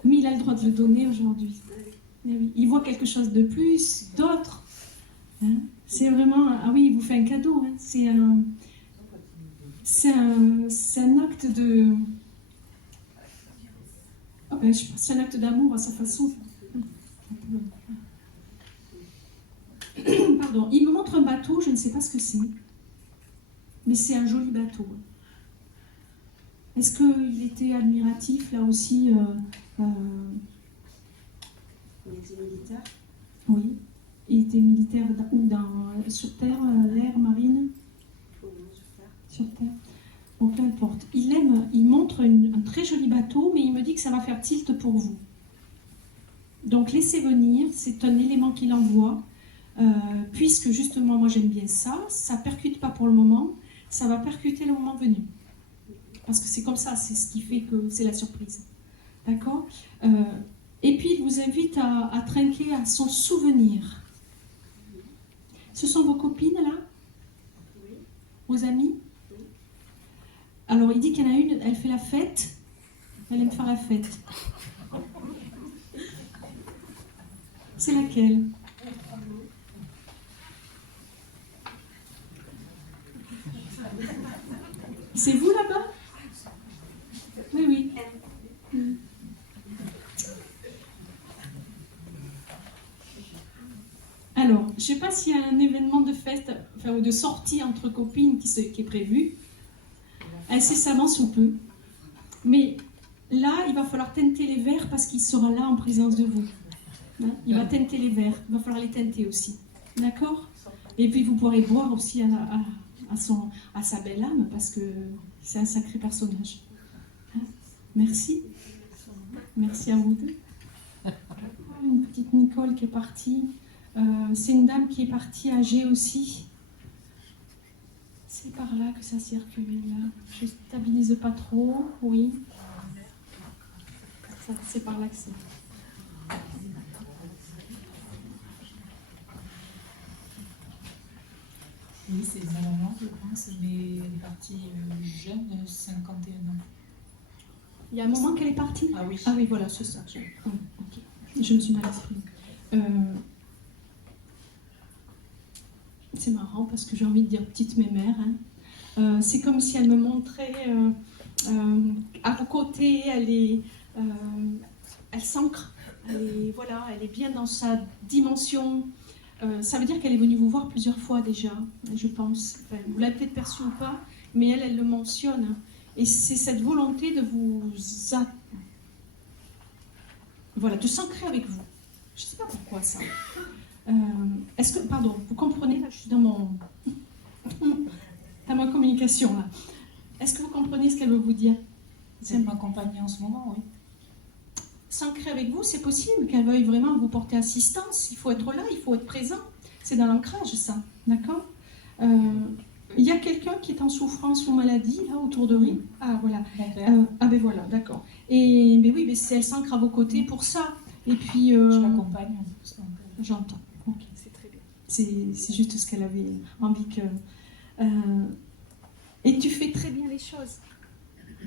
Mais il a le droit de le donner aujourd'hui. Mais oui, il voit quelque chose de plus, d'autre. Hein? C'est vraiment... Ah oui, il vous fait un cadeau. Hein? C'est un acte de... Oh ben, je pense c'est un acte d'amour à sa façon. Pardon. pardon, il me montre un bateau, je ne sais pas ce que c'est, mais c'est un joli bateau. Est-ce qu'il était admiratif là aussi Il était militaire. Oui. Il était militaire sur terre, l'air, marine? Oh non, sur terre. Sur terre. Bon, peu importe. Il montre un très joli bateau, mais il me dit que ça va faire tilt pour vous. Donc laissez venir, c'est un élément qu'il envoie, puisque justement moi j'aime bien ça, ça percute pas pour le moment, ça va percuter le moment venu. Parce que c'est comme ça, c'est ce qui fait que c'est la surprise. D'accord? Et puis il vous invite à trinquer à son souvenir. Ce sont vos copines là? Oui. Vos amies? Oui. Alors il dit qu'il y en a une, elle fait la fête, elle aime faire la fête. C'est laquelle? C'est vous là-bas? Oui, oui. Alors, je ne sais pas s'il y a un événement de fête, enfin, ou de sortie entre copines qui est prévu, incessamment sous peu. Mais là, il va falloir teinter les verres parce qu'il sera là en présence de vous. Hein, il va teinter les verres, il va falloir les teinter aussi. D'accord? Et puis vous pourrez boire aussi à sa belle âme parce que c'est un sacré personnage. Hein? Merci. Merci à vous deux. Une petite Nicole qui est partie. C'est une dame qui est partie âgée aussi. C'est par là que ça circule. Là. Je ne stabilise pas trop. Oui. C'est par là que c'est. Oui, c'est ma maman, je pense, mais elle est partie jeune, 51 ans. Il y a un moment qu'elle est partie? Ah oui. Ah oui, voilà, c'est ça. Okay. Je me suis mal exprimée. C'est marrant parce que j'ai envie de dire petite mémère. Hein. C'est comme si elle me montrait à vos côtés, elle s'ancre, elle est bien dans sa dimension. Ça veut dire qu'elle est venue vous voir plusieurs fois déjà, je pense. Enfin, vous l'avez peut-être perçu ou pas, mais elle le mentionne. Et c'est cette volonté de de s'ancrer avec vous. Je ne sais pas pourquoi ça. Est-ce que, pardon, vous comprenez, là je suis dans ma communication là. Est-ce que vous comprenez ce qu'elle veut vous dire? C'est m'accompagner en ce moment, oui. S'ancrer avec vous, c'est possible qu'elle veuille vraiment vous porter assistance. Il faut être là, il faut être présent. C'est dans l'ancrage, ça. D'accord? Il y a quelqu'un qui est en souffrance ou maladie, là, autour de lui. Ah, voilà. Ah, ben voilà, d'accord. Et ben oui, elle s'ancre à vos côtés pour ça. Et puis... Je l'accompagne. J'entends. Ok, c'est très bien. C'est juste ce qu'elle avait envie que... Et tu fais très bien les choses.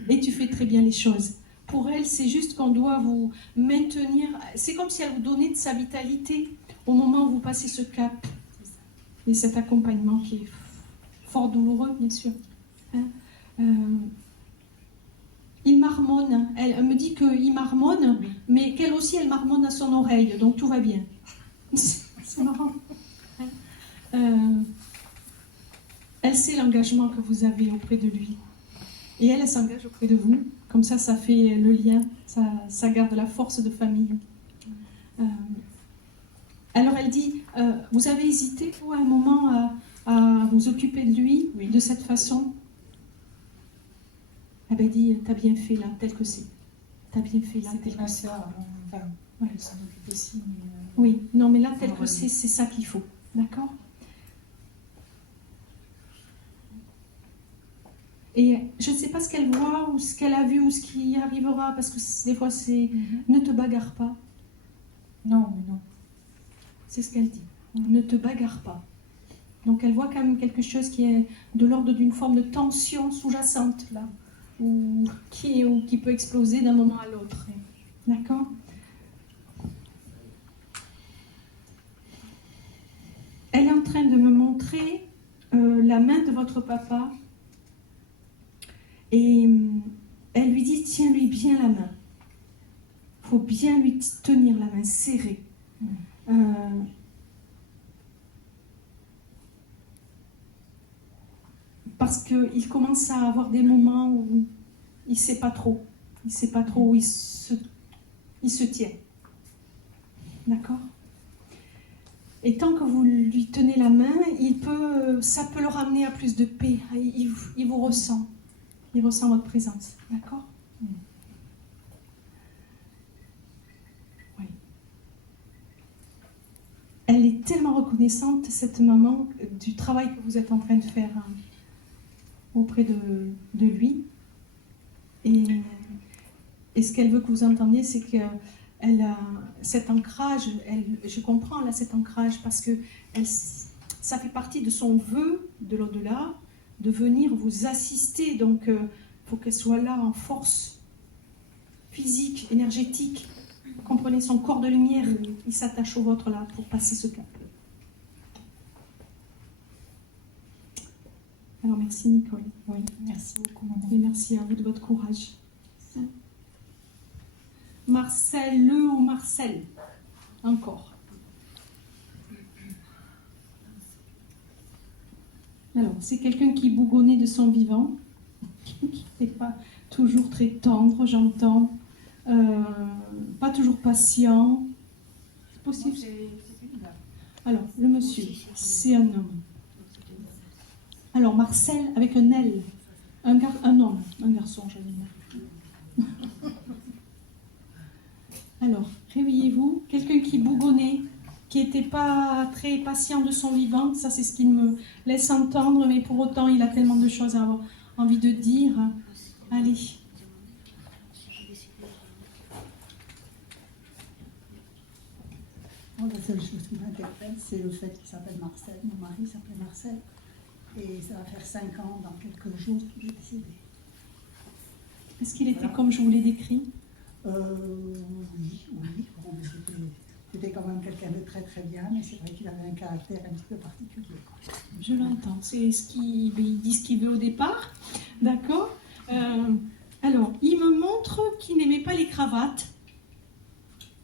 Et tu fais très bien les choses. Pour elle, c'est juste qu'on doit vous maintenir. C'est comme si elle vous donnait de sa vitalité au moment où vous passez ce cap. Et cet accompagnement qui est fort douloureux, bien sûr. Hein? Il marmonne. Elle me dit qu'il marmonne, oui. Mais qu'elle aussi, elle marmonne à son oreille. Donc tout va bien. C'est marrant. Elle sait l'engagement que vous avez auprès de lui. Et elle s'engage auprès de vous. Comme ça fait le lien. Ça garde la force de famille. Alors elle dit, vous avez hésité, vous, à un moment, à vous occuper de lui, oui. De cette façon? Elle dit, t'as bien fait là, tel que c'est. T'as bien fait là, tel que c'est. Enfin, ouais. Elle s'en occupe aussi, mais... Oui, non, mais là, tel que c'est ça qu'il faut. D'accord? Et je ne sais pas ce qu'elle voit, ou ce qu'elle a vu, ou ce qui arrivera, parce que des fois, c'est ne te bagarre pas. Non, mais non. C'est ce qu'elle dit. Ne te bagarre pas. Donc, elle voit quand même quelque chose qui est de l'ordre d'une forme de tension sous-jacente, là, ou qui peut exploser d'un moment à l'autre. D'accord? Elle est en train de me montrer la main de votre papa. Et elle lui dit, tiens-lui bien la main. Il faut bien lui tenir la main serrée. parce qu'il commence à avoir des moments où il ne sait pas trop. Il ne sait pas trop où il se tient. D'accord ? Et tant que vous lui tenez la main, ça peut le ramener à plus de paix. Il vous ressent. Il ressent votre présence. D'accord ? Oui. Elle est tellement reconnaissante, cette maman, du travail que vous êtes en train de faire auprès de lui. Et ce qu'elle veut que vous entendiez, c'est qu'elle a cet ancrage, je comprends là cet ancrage, parce que ça fait partie de son vœu de l'au-delà, de venir vous assister. Donc, il faut qu'elle soit là en force physique, énergétique. Vous comprenez, son corps de lumière, il s'attache au vôtre là pour passer ce cap. Alors, merci Nicole. Oui, merci beaucoup, madame. Et merci à vous de votre courage. Marcel, ou Marcel, encore. Alors, c'est quelqu'un qui bougonnait de son vivant, qui n'est pas toujours très tendre, j'entends, pas toujours patient. C'est possible. Alors, le monsieur, c'est un homme. Alors, Marcel, avec un L, un homme, un garçon, j'allais dire. Alors, réveillez-vous. Quelqu'un qui bougonnait, qui n'était pas très patient de son vivant, ça c'est ce qu'il me laisse entendre, mais pour autant, il a tellement de choses à avoir envie de dire. Allez. Moi, la seule chose qui m'interpelle, c'est le fait qu'il s'appelle Marcel. Mon mari s'appelle Marcel. Et ça va faire 5 ans, dans quelques jours, qu'il est décédé. Est-ce qu'il était comme je vous l'ai décrit ? Oui. Bon, c'était quand même quelqu'un de très très bien, mais c'est vrai qu'il avait un caractère un petit peu particulier. Je l'entends. C'est il dit ce qu'il veut au départ. D'accord. Alors, il me montre qu'il n'aimait pas les cravates.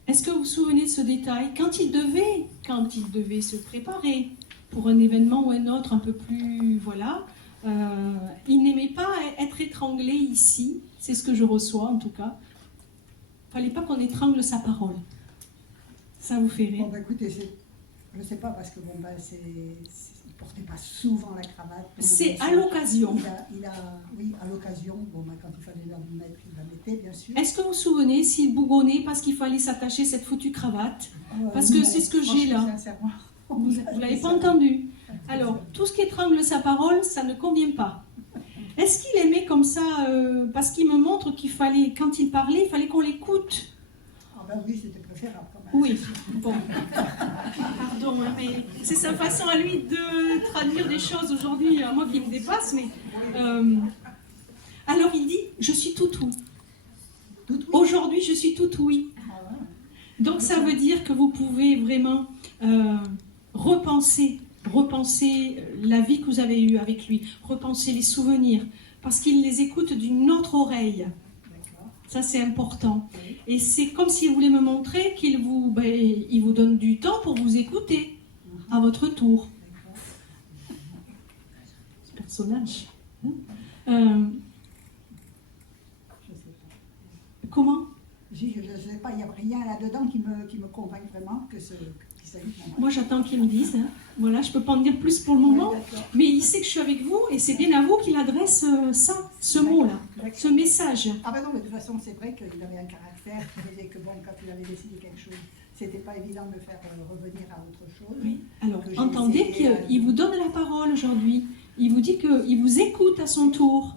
Est-ce que vous vous souvenez de ce détail ? Quand il devait se préparer pour un événement ou un autre un peu plus... Voilà. Il n'aimait pas être étranglé ici. C'est ce que je reçois en tout cas. Il ne fallait pas qu'on étrangle sa parole. Ça vous fait rire ? Bon, écoutez, je ne sais pas, parce que il ne portait pas souvent la cravate. C'est à l'occasion. Oui, à l'occasion. Bon, quand il fallait la mettre, il la mettait, bien sûr. Est-ce que vous vous souvenez s'il bougonnait parce qu'il fallait s'attacher cette foutue cravate ? Parce que c'est ce que j'ai là. Sincèrement. Vous ne l'avez pas entendu. Alors, tout ce qui étrangle sa parole, ça ne convient pas. Est-ce qu'il aimait comme ça, parce qu'il me montre qu'il fallait, quand il parlait, il fallait qu'on l'écoute ? Ah ben oui, c'était préférable quand même. Oui, bon. Pardon, hein, mais c'est sa façon à lui de traduire des choses aujourd'hui, à moi qui me dépasse, mais... Alors il dit, je suis tout oui. Aujourd'hui, je suis tout oui. Donc ça veut dire que vous pouvez vraiment repenser la vie que vous avez eue avec lui, repenser les souvenirs, parce qu'il les écoute d'une autre oreille. Ça, c'est important. Et c'est comme s'il voulait me montrer qu'il il vous donne du temps pour vous écouter, à votre tour. Ce personnage. Comment ? Je ne sais pas, il n'y a rien là-dedans qui me convainc vraiment qu'il s'agit de mon... Moi, j'attends qu'il me dise. Hein. Voilà, je ne peux pas en dire plus pour le moment, mais il sait que je suis avec vous et c'est bien à vous qu'il adresse ce mot-là, ce message. Ah ben non, mais de toute façon, c'est vrai qu'il avait un caractère qui faisait que bon, quand il avait décidé quelque chose, c'était pas évident de le faire revenir à autre chose. Oui. Alors, entendez qu'il vous donne la parole aujourd'hui. Il vous dit qu'il vous écoute à son tour.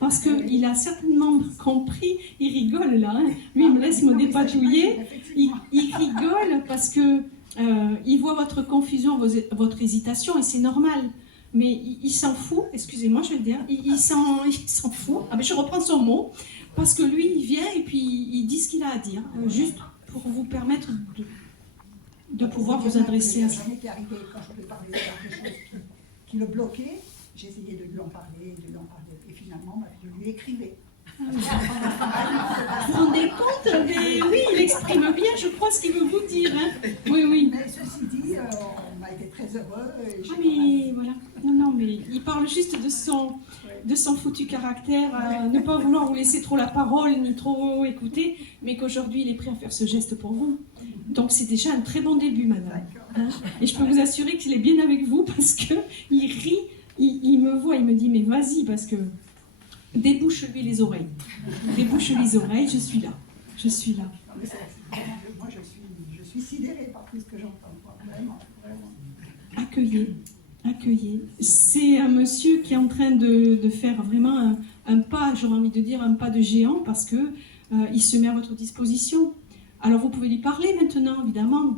Parce qu'il a certainement compris, il rigole là, hein. Lui il me laisse me dépatouiller, il rigole parce que il voit votre confusion, votre hésitation et c'est normal. Mais il s'en fout, excusez-moi je vais le dire, il s'en fout, mais je reprends son mot, parce que lui il vient et puis il dit ce qu'il a à dire, juste pour vous permettre de pouvoir vous adresser à ça. Ça m'était arrivé quand je lui parlais de quelque chose qui le bloquait. J'essayais de lui en parler, et finalement, je lui écrivais. Vous vous rendez compte? Mais oui, il exprime bien, je crois, ce qu'il veut vous dire. Hein. Oui. Mais ceci dit, on m'a a été très heureux. Et Ah mais voilà, non, mais il parle juste de son foutu caractère, ne pas vouloir vous laisser trop la parole, ni trop écouter, mais qu'aujourd'hui il est prêt à faire ce geste pour vous. Donc c'est déjà un très bon début, madame. Hein, et je peux vous assurer qu'il est bien avec vous parce que il rit, il me voit, il me dit mais vas-y parce que débouche-lui les oreilles. Débouche les oreilles, je suis là. Je suis là. Moi, je suis sidérée par tout ce que j'entends. Vraiment, vraiment. Accueillez, accueillez. C'est un monsieur qui est en train de faire vraiment un pas, j'aurais envie de dire un pas de géant parce que il se met à votre disposition. Alors vous pouvez lui parler maintenant, évidemment,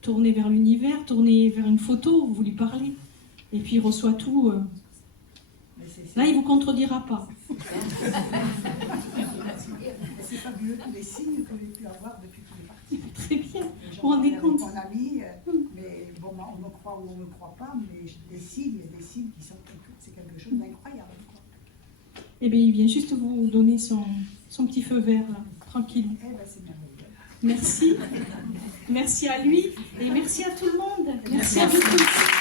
tourner vers l'univers, tourner vers une photo, vous lui parlez. Et puis il reçoit tout. Là, il ne vous contredira pas. C'est fabuleux tous les signes que j'ai pu avoir depuis qu'il est parti. Très bien. Vous vous rendez compte? Mon ami, mais bon, on me croit ou on ne me croit pas, mais des signes qui sont c'est quelque chose d'incroyable. Eh bien, il vient juste vous donner son petit feu vert, là, tranquille. Eh ben, c'est merveilleux. Merci. Merci à lui et merci à tout le monde. Merci à vous tous.